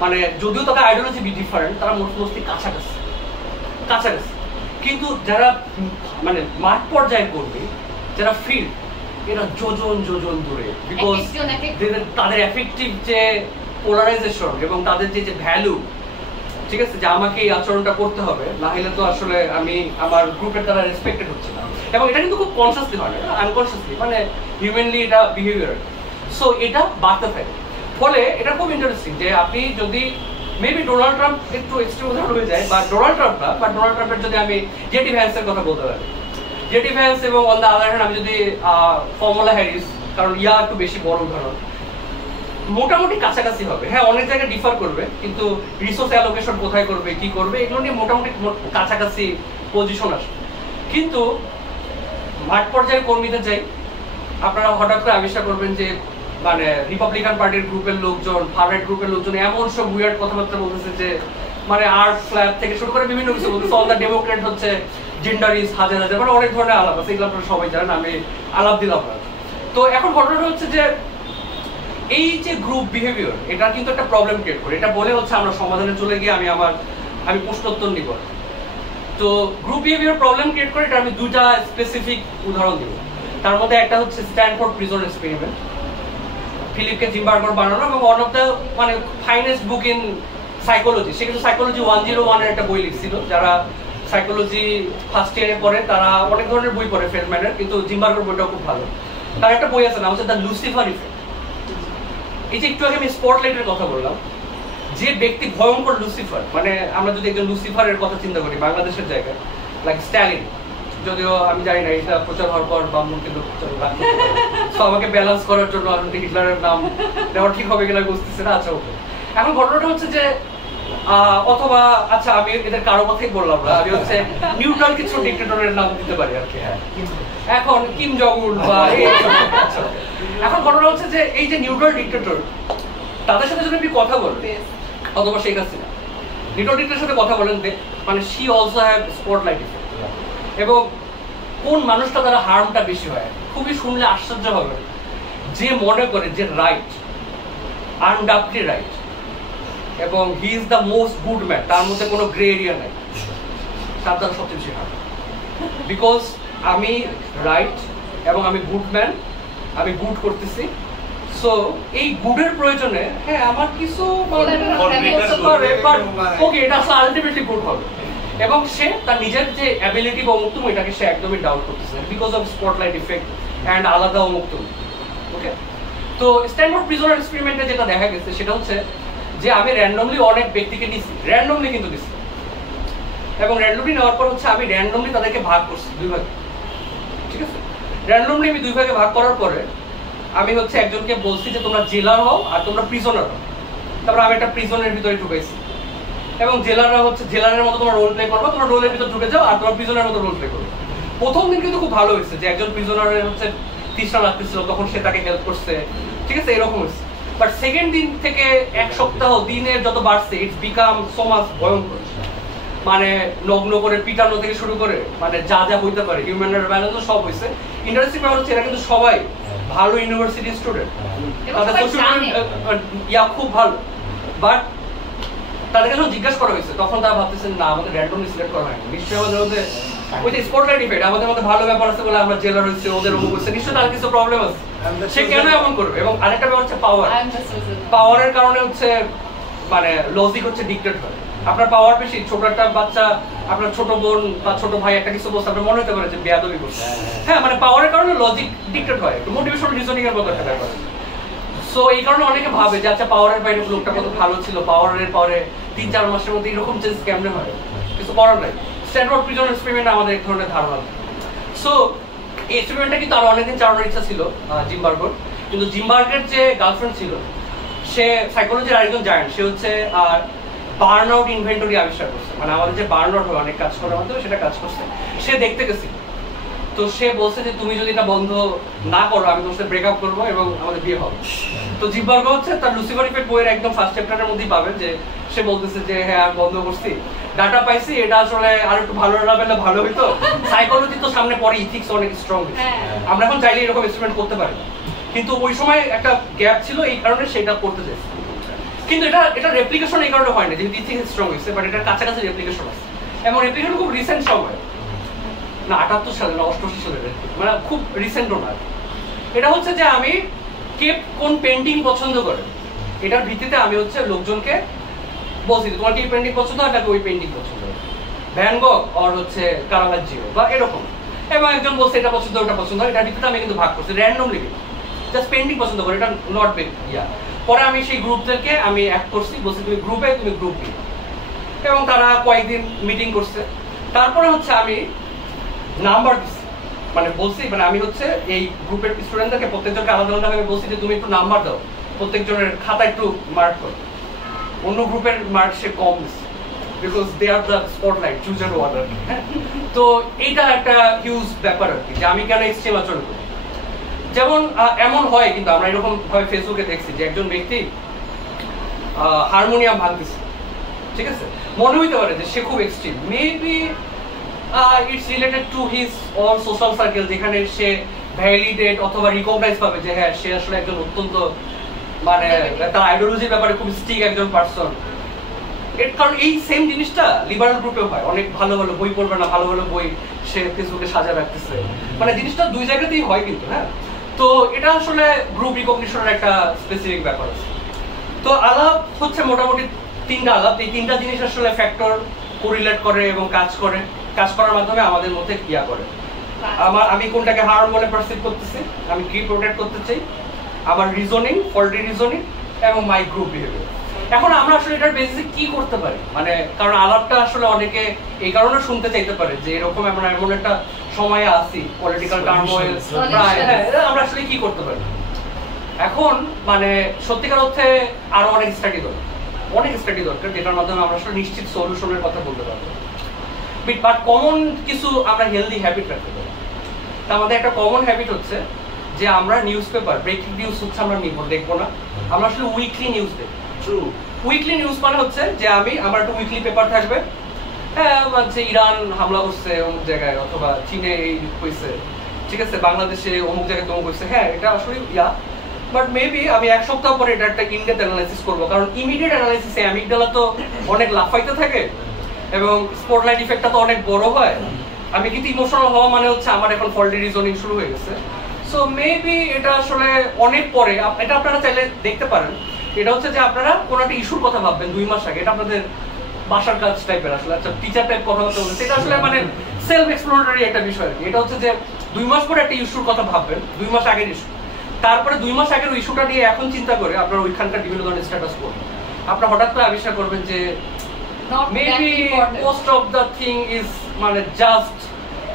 মানে যদিও তাদের আইডিওলজি ডিফারেন্ট, তারা মোস্টলি কাছাকাছি। কিন্তু যারা মানে মাঠ পর্যায়ে করবে, যারা ফিল্ড, এরা যোজন দূরে, বিকজ তাদের এফেক্টিভ যে পোলারাইজেশন এবং তাদের যে ভ্যালু, ঠিক আছে, যে আমাকে এই আচরণটা করতে হবে, না হলে তো আসলে আমি আমার গ্রুপের দ্বারা রেসপেক্টেড হচ্ছে না। এবং এটা কিন্তু খুব কনসিয়াসলি হয় না, আনকনসিয়াসলি, মানে হিউম্যানলি এটা বিহেভিয়ার। সো এটা বাড়তে থাকে। ফলে এটা খুব ইন্টারেস্টিং যে আপনি যদি মেবি ডোনাল্ড ট্রাম্প একটু এক্সট্রিম উদাহরণ হয়ে যায়, বা ডোনাল্ড ট্রাম্পের যদি আমি জেডি ভ্যান্সের কথা বলতে পারি, জেডি ভ্যান্স এবং অন দ্য আদার হ্যান্ড আমি যদি কমলা হ্যারিস, কারণ একটু বেশি বড় উদাহরণ, মোটামুটি কাছাকাছি হবে। হ্যাঁ, অনেক জায়গায় ডিফার করবে, কিন্তু রিসোর্স অ্যালোকেশন কোথায় করবে, কি করবে, এগুলো নিয়ে মোটামুটি কাছাকাছি পজিশন আসবে। কিন্তু মাঠ পর্যায়ে কর্মীদের যাই, আপনারা হঠাৎ করে আবিষ্কার করবেন যে মানে রিপাবলিকান পার্টির গ্রুপের লোকজন, ফার রাইট গ্রুপের লোকজন এমন সব উইয়ার্ড কথাবার্তা বলতেছে যে মানে আর্ট ফ্ল্যাট থেকে শুরু করে বিভিন্ন কিছু বলতেছে। অল দ্য ডেমোক্রেট হচ্ছে জেন্ডারিস, হাজার মানে অনেক ধরনের আলাপ আছে, এগুলো আপনারা সবাই জানেন, আমি আলাপ দিলাম না। তো এখন ঘটনাটা হচ্ছে যে এই যে গ্রুপ বিহেভিয়ার, এটা কিন্তু একটা প্রবলেম ক্রিয়েট করে। এটা বলে হচ্ছে আমরা সমাধানে চলে গিয়ে আমি প্রশ্নোত্তর নিব। তো গ্রুপ বিহেভিয়ার প্রবলেম ক্রিয়েট করে, এটা আমি দুটা স্পেসিফিক উদাহরণ দিব। তার মধ্যে একটা হচ্ছে স্ট্যানফোর্ড প্রিজন এক্সপেরিমেন্ট, ফিলিপকে জিম্বার্গার বানানো, এবং ওয়ান অফ দ্য মানে ফাইনেস্ট বুক ইন সাইকোলজি। সে কিন্তু সাইকোলজি 101 এর একটা বই লিখছিল। যারা সাইকোলজি ফার্স্ট ইয়ারে পড়ে তারা অনেক ধরনের বই পড়ে ফেলম্যানের, কিন্তু জিম্বার্গার বইটাও খুব ভালো। তার একটা বই আছে, নাম হচ্ছে দ্য লুসিফার ইফেক্ট। এই যে একটু আগে আমি স্পটলাইটের কথা বললাম, যে ব্যক্তি ভয়ঙ্কর লুসিফার, মানে আমরা যদি একজন লুসিফারের কথা চিন্তা করি বাংলাদেশের জায়গায়, লাইক স্ট্যালিন, যদিও আমি জানি না এটা প্রচার হওয়ার পর বামুন কিন্তু আমাকে ব্যালেন্স করার জন্য হিটলারের নাম দেওয়া ঠিক হবে কিনা বুঝতেছে না। আচ্ছা, ওকে। এখন ঘটনাটা হচ্ছে যে অথবা আচ্ছা আমি এদের কারো কথাই বললাম না, আমি হচ্ছে নিউট্রাল কিছু ডিক্টেটরের নাম দিতে পারি আর কি। হ্যাঁ, এখন কিম জং উন বা এখন ঘটনা হচ্ছে যে এই যে নিউট্রাল ডিক্টেটর তাদের সাথে যদি আপনি কথা বলেন, অথবা শেখ হাসিনা নিউট্রাল ডিক্টেটরের সাথে কথা বলেন, মানে she also have spotlight effect. এবং কোন মানুষটা দ্বারা হার্মটা বেশি হয় খুবই শুনলে আশ্চর্য হবে, যে মনে করে যে রাইট, আনডাউটলি রাইট, এবং he is the most good man, তার মধ্যে কোনো গ্রে এরিয়া নাই, তার দ্বারা সবচেয়ে বেশি হার্ম। বিকজ আমি রাইট এবং আমি গুড ম্যান, আমি গুড করতেছি, সো এই গুডের প্রয়োজনে হ্যাঁ আমার কিছু ওকে এটা আসলে আলটিমেটলি গুড হবে। এবং সে তার নিজের যে অ্যাবিলিটি বা অমুক্তম এটাকে সে একদমই ডাউট করতেছে because of spotlight effect and আলাদা অমুক্তম। ওকে, তো স্ট্যানফোর্ড প্রিজনার এক্সপেরিমেন্টে যেটা দেখা গেছে সেটা হচ্ছে যে আমি র্যান্ডমলি অনেক ব্যক্তিকে নিছি, র্যান্ডমলি কিন্তু নিছি, এবং র্যান্ডমলি নেওয়ার পর হচ্ছে আমি র্যান্ডমলি তাদেরকে ভাগ করছি দুই ভাগে। ঠিক আছে, র্যান্ডমলি আমি দুই ভাগে ভাগ করার পরে আমি হচ্ছে একজনকে বলছি যে তোমরা জেলার হও আর তোমরা প্রিজনার হও। তারপর আমি একটা প্রিজনের ভিতরে ঢুকাইছি এবং জেলাররা হচ্ছে জেলারের মতো তোমরা রোল প্লে করবো, তোমরা রোলের ভিতরে ঢুকে যাও আর তোমরা প্রিজনের মতো রোল প্লে করবো। প্রথম দিন কিন্তু খুব ভালো হয়েছে যে একজন প্রিজনারের হচ্ছে তৃষ্ণা লাগতেছিল, তখন সে তাকে হেল্প করছে, ঠিক আছে, এরকম হয়েছে। বাট সেকেন্ড দিন থেকে এক সপ্তাহ দিনের যত বাড়ছে ইটস বিকাম সো মাচ ভয়ঙ্কর। মানে নগ্ন করে পিটানো থেকে শুরু করে মানে যা যা হইতে পারে হিউম্যান রাইট ভায়োলেন্স সব হয়েছে। ইন্টারেস্টিং ব্যাপার হচ্ছে এরা কিন্তু সবাই ভালো ইউনিভার্সিটি স্টুডেন্ট, তাদের ইয়া খুব ভালো, বাট তাদেরকে যখন জিজ্ঞাসা করা হয়েছে তখন তারা ভাবতেছেন না আমাদের র্যান্ডমলি সিলেক্ট করা হয়নি, নিশ্চয়ই আমাদের মধ্যে ওই যে স্পটলাইট ইফেক্ট, আমাদের মধ্যে ভালো ব্যাপার আছে বলে আমরা জেলার হয়েছে, ওদের অমুক হয়েছে, নিশ্চয়ই তার কিছু প্রবলেম আছে, সে কেন এমন করবে। এবং আরেকটা ব্যাপার হচ্ছে পাওয়ার, পাওয়ারের কারণে হচ্ছে মানে লজিক হচ্ছে ডিক্টেট হয়। আপনার পাওয়ার বেশি, ছোট একটা বাচ্চা আপনার ছোট বোন বা ছোট ভাই একটা কিছু বলছে আপনার মনে হতে পারে যে বেয়াদবি করছে, হ্যাঁ মানে পাওয়ারের কারণে লজিক ডিক্টেট হয়, একটু মোটিভেশনাল রিজনিং এর মতো একটা ব্যাপার। সো এই কারণে অনেকে ভাবে যে আচ্ছা পাওয়ারের বাইরে লোকটা কত ভালো ছিল, পাওয়ারের পরে 3-4 মাসের মধ্যে এরকম চেঞ্জ কেমনে হয়, কিছু করার নাই। স্ট্যানফোর্ড প্রিজন এক্সপেরিমেন্ট আমাদের এক ধরনের ধারণা। সো এই এক্সপেরিমেন্টটা কিন্তু আরো অনেকদিন চালানোর ইচ্ছা ছিল জিমবার্গের, কিন্তু জিমবার্গের যে গার্লফ্রেন্ড ছিল সে সাইকোলজির আরেকজন জায়ান্ট, সে হচ্ছে বার্ন আউট ইনভেন্টরি আবিষ্কার করছে, মানে আমাদের যে বার্ন আউট হয় অনেক কাজ করার মাধ্যমে সেটা কাজ করছে, সে দেখতে গেছিল। তো সে বলছে যে তুমি যদি এটা বন্ধ না করো আমি তোমার সাথে ব্রেকআপ করবো এবং আমাদের বিয়ে হবে। তো জিমবার্গ হচ্ছে তার লুসিফার ইফেক্ট বইয়ের একদম ফার্স্ট চ্যাপ্টারের মধ্যেই পাবেন যে সে বলতেছে যে হ্যাঁ আমি বন্ধ করছি, ডাটা পাইছি, এটা আসলে আর একটু ভালো না ভালো হইতো। সাইকোলজি তো সামনে পরে, ইথিক্স অনেক স্ট্রং, আমরা এখন চাইলে এরকম এক্সপেরিমেন্ট করতে পারি, কিন্তু ওই সময় একটা গ্যাপ ছিল এই কারণে সেটা করতে চাইছে। কিন্তু এটা রেপ্লিকেশন এই কারণে হয় না যেহেতু ইথিক্স স্ট্রং হয়েছে, বাট এটার কাছাকাছি রেপ্লিকেশন আছে, এবং রেপ্লিকেশন খুব রিসেন্ট সময় না, 78 সালে না 88 সালে, মানে খুব রিসেন্টও না। এটা হচ্ছে যে আমি কে কোন পেন্টিং পছন্দ করে এটার ভিত্তিতে আমি হচ্ছে লোকজনকে বলছি তোমার কি পেন্টিং পছন্দ হয় নাকি ওই পেন্টিং পছন্দ হয়, ভ্যান গগ আর হচ্ছে কারাভাজ্জিও বা এরকম, এবং একজন বলছে এটা পছন্দ ওটা পছন্দ হয়, এটার ভিত্তিতে আমি কিন্তু ভাগ করছি র্যান্ডমলি, জাস্ট পেন্টিং পছন্দ করে, এটা নট বিগ ইয়া। পরে আমি সেই গ্রুপদেরকে আমি অ্যাড করছি, বলছি তুমি গ্রুপে তুমি গ্রুপ বি, এবং তারা কয়েকদিন মিটিং করছে। তারপরে হচ্ছে আমি নাম্বার দিচ্ছি, মানে বলছি মানে আমি হচ্ছে এই গ্রুপের স্টুডেন্টদেরকে প্রত্যেকজনকে আলাদা আলাদা ভাবে বলছি যে তুমি একটু নাম্বার দাও, প্রত্যেকজনের খাতা একটু মার্ক করো। অন্য গ্রুপের মার্ক সে কম দিচ্ছে because they are the spotlight chooser water. তো এইটা একটা হিউজ ব্যাপার আর কি যে আমি কেন এক্সট্রিম আচরণ করি। যেমন এমন হয় কিন্তু আমরা এরকম ভাবে ফেসবুকে দেখছি যে একজন ব্যক্তি হারমোনিয়াম ভাঙতেছে, ঠিক আছে, মনে হইতে পারে যে সে খুব extreme, maybe it's related to his all social circle, যেখানে সে ভ্যালিডেট অথবা রিকগনাইজ পাবে যে হ্যাঁ সে আসলে একজন অত্যন্ত মানে তার আইডিওলজির ব্যাপারে খুব স্ট্রিক একজন পার্সন। এর কারণ এই সেম জিনিসটা লিবারাল গ্রুপেও হয়, অনেক ভালো ভালো বই পড়বে না, ভালো ভালো বই সে ফেসবুকে সাজা রাখতেছে, মানে জিনিসটা দুই জায়গাতেই হয় কিন্তু। হ্যাঁ, তো এটা আসলে গ্রুপ রিকগনিশনের একটা স্পেসিফিক ব্যাপার আছে। তো আলাপ হচ্ছে মোটামুটি 3টা আলাপ, এই 3টা জিনিস আসলে ফ্যাক্টর কোরিলেট করে এবং কাজ করার মাধ্যমে আমাদের মধ্যে ক্রিয়া করে। আমি কোনটাকে হার্ম বলে পারসিভ করতেছি, আমি কি প্রোটেক্ট করতে চাই, আমার রিজনিং, ফল্টি রিজনিং এবং মাই গ্রুপ বিহেভিয়ার। এখন আমরা আসলে এটার বেসিসে কি করতে পারি, মানে কারণ আলাপটা আসলে অনেকে এই কারণে শুনতে চাইতে পারে যে এরকম আমরা এমন একটা সময়ে আছি পলিটিক্যাল টার্মোয়েল প্রায়, আমরা আসলে কি করতে পারি। এখন মানে সত্যিকার অর্থে আরো অনেক স্টাডি করে, অনেক স্টাডি দরকার, যেটার মাধ্যমে আমরা আসলে নিশ্চিত সলিউশনের কথা বলতে পারবো। বাট কমন কিছু আমরা হেলদি হ্যাবিট রাখতে পারি। তা আমাদের একটা কমন হ্যাবিট হচ্ছে যে আমরা নিউজ পেপার, ব্রেকিং নিউজ হচ্ছে আমরা দেখবো না, আমরা আসলে উইকলি নিউজ দেখবো। উইকলি নিউজ মানে হচ্ছে যে আমার একটা উইকলি পেপার থাকবে, হ্যাঁ মানে ইরান হামলা করছে অমুক জায়গায়, অথবা চীনে এই হয়েছে, ঠিক আছে, বাংলাদেশে অমুক জায়গায় তমুক হয়েছে, হ্যাঁ এটা আসলে বাট মেবি আমি এক সপ্তাহ পরে এটা একটা ইনডেপথ অ্যানালাইসিস করবো, কারণ ইমিডিয়েট অ্যানালাইসিসে অ্যামিগডালা তো অনেক লাফাইতে থাকে এবং স্পটলাইট ইফেক্টটা তো অনেক বড় হয়। আমি কিন্তু ইমোশনাল হওয়া মানে হচ্ছে আমার এখন ফল্টি রিজনিং শুরু হয়ে গেছে। সো মেবি এটা আসলে অনেক পরে, এটা আপনারা চাইলে দেখতে পারেন। এটা হচ্ছে যে আপনারা কোনো একটা ইস্যুর কথা ভাববেন 2 মাস আগে, এটা আপনাদের বাসার কাজ টাইপের আসলে, আচ্ছা টিচার টাইপ কথা বলতে বলছে, এটা আসলে মানে সেলফ এক্সপ্লোরেটরি একটা বিষয় আর কি। এটা হচ্ছে যে 2 মাস পরে একটা ইস্যুর কথা ভাববেন, 2 মাস আগের ইস্যু, তারপরে 2 মাস আগের ইস্যুটা নিয়ে এখন চিন্তা করে আপনার ওইখানকার বিভিন্ন ধরনের স্ট্যাটাস করবেন। আপনার হঠাৎ করে আবিষ্কার করবেন যে maybe most of the thing is মানে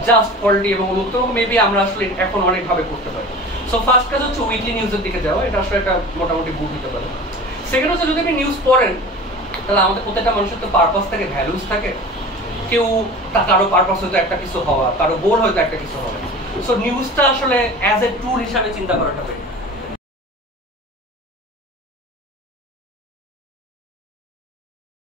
জাস্ট ফল্টি এবং মুক্ত, মেবি আমরা আসলে এখন অনেকভাবে করতে পারি। সো ফার্স্ট কাজ হচ্ছে উইকলি নিউজের দিকে যাওয়া, এটা আসলে একটা মোটামুটি বুক দিতে পারে। সেকেন্ড হচ্ছে যদি আপনি নিউজ পড়েন, তাহলে আমাদের প্রত্যেকটা মানুষের তো পারপাস থাকে, ভ্যালুস থাকে। কেউ কারো পারপাস হয়তো একটা কিছু হওয়া, কারো গোল হয়তো একটা কিছু হওয়া। সো নিউজটা আসলে অ্যাজ এ টুল হিসাবে চিন্তা করাটা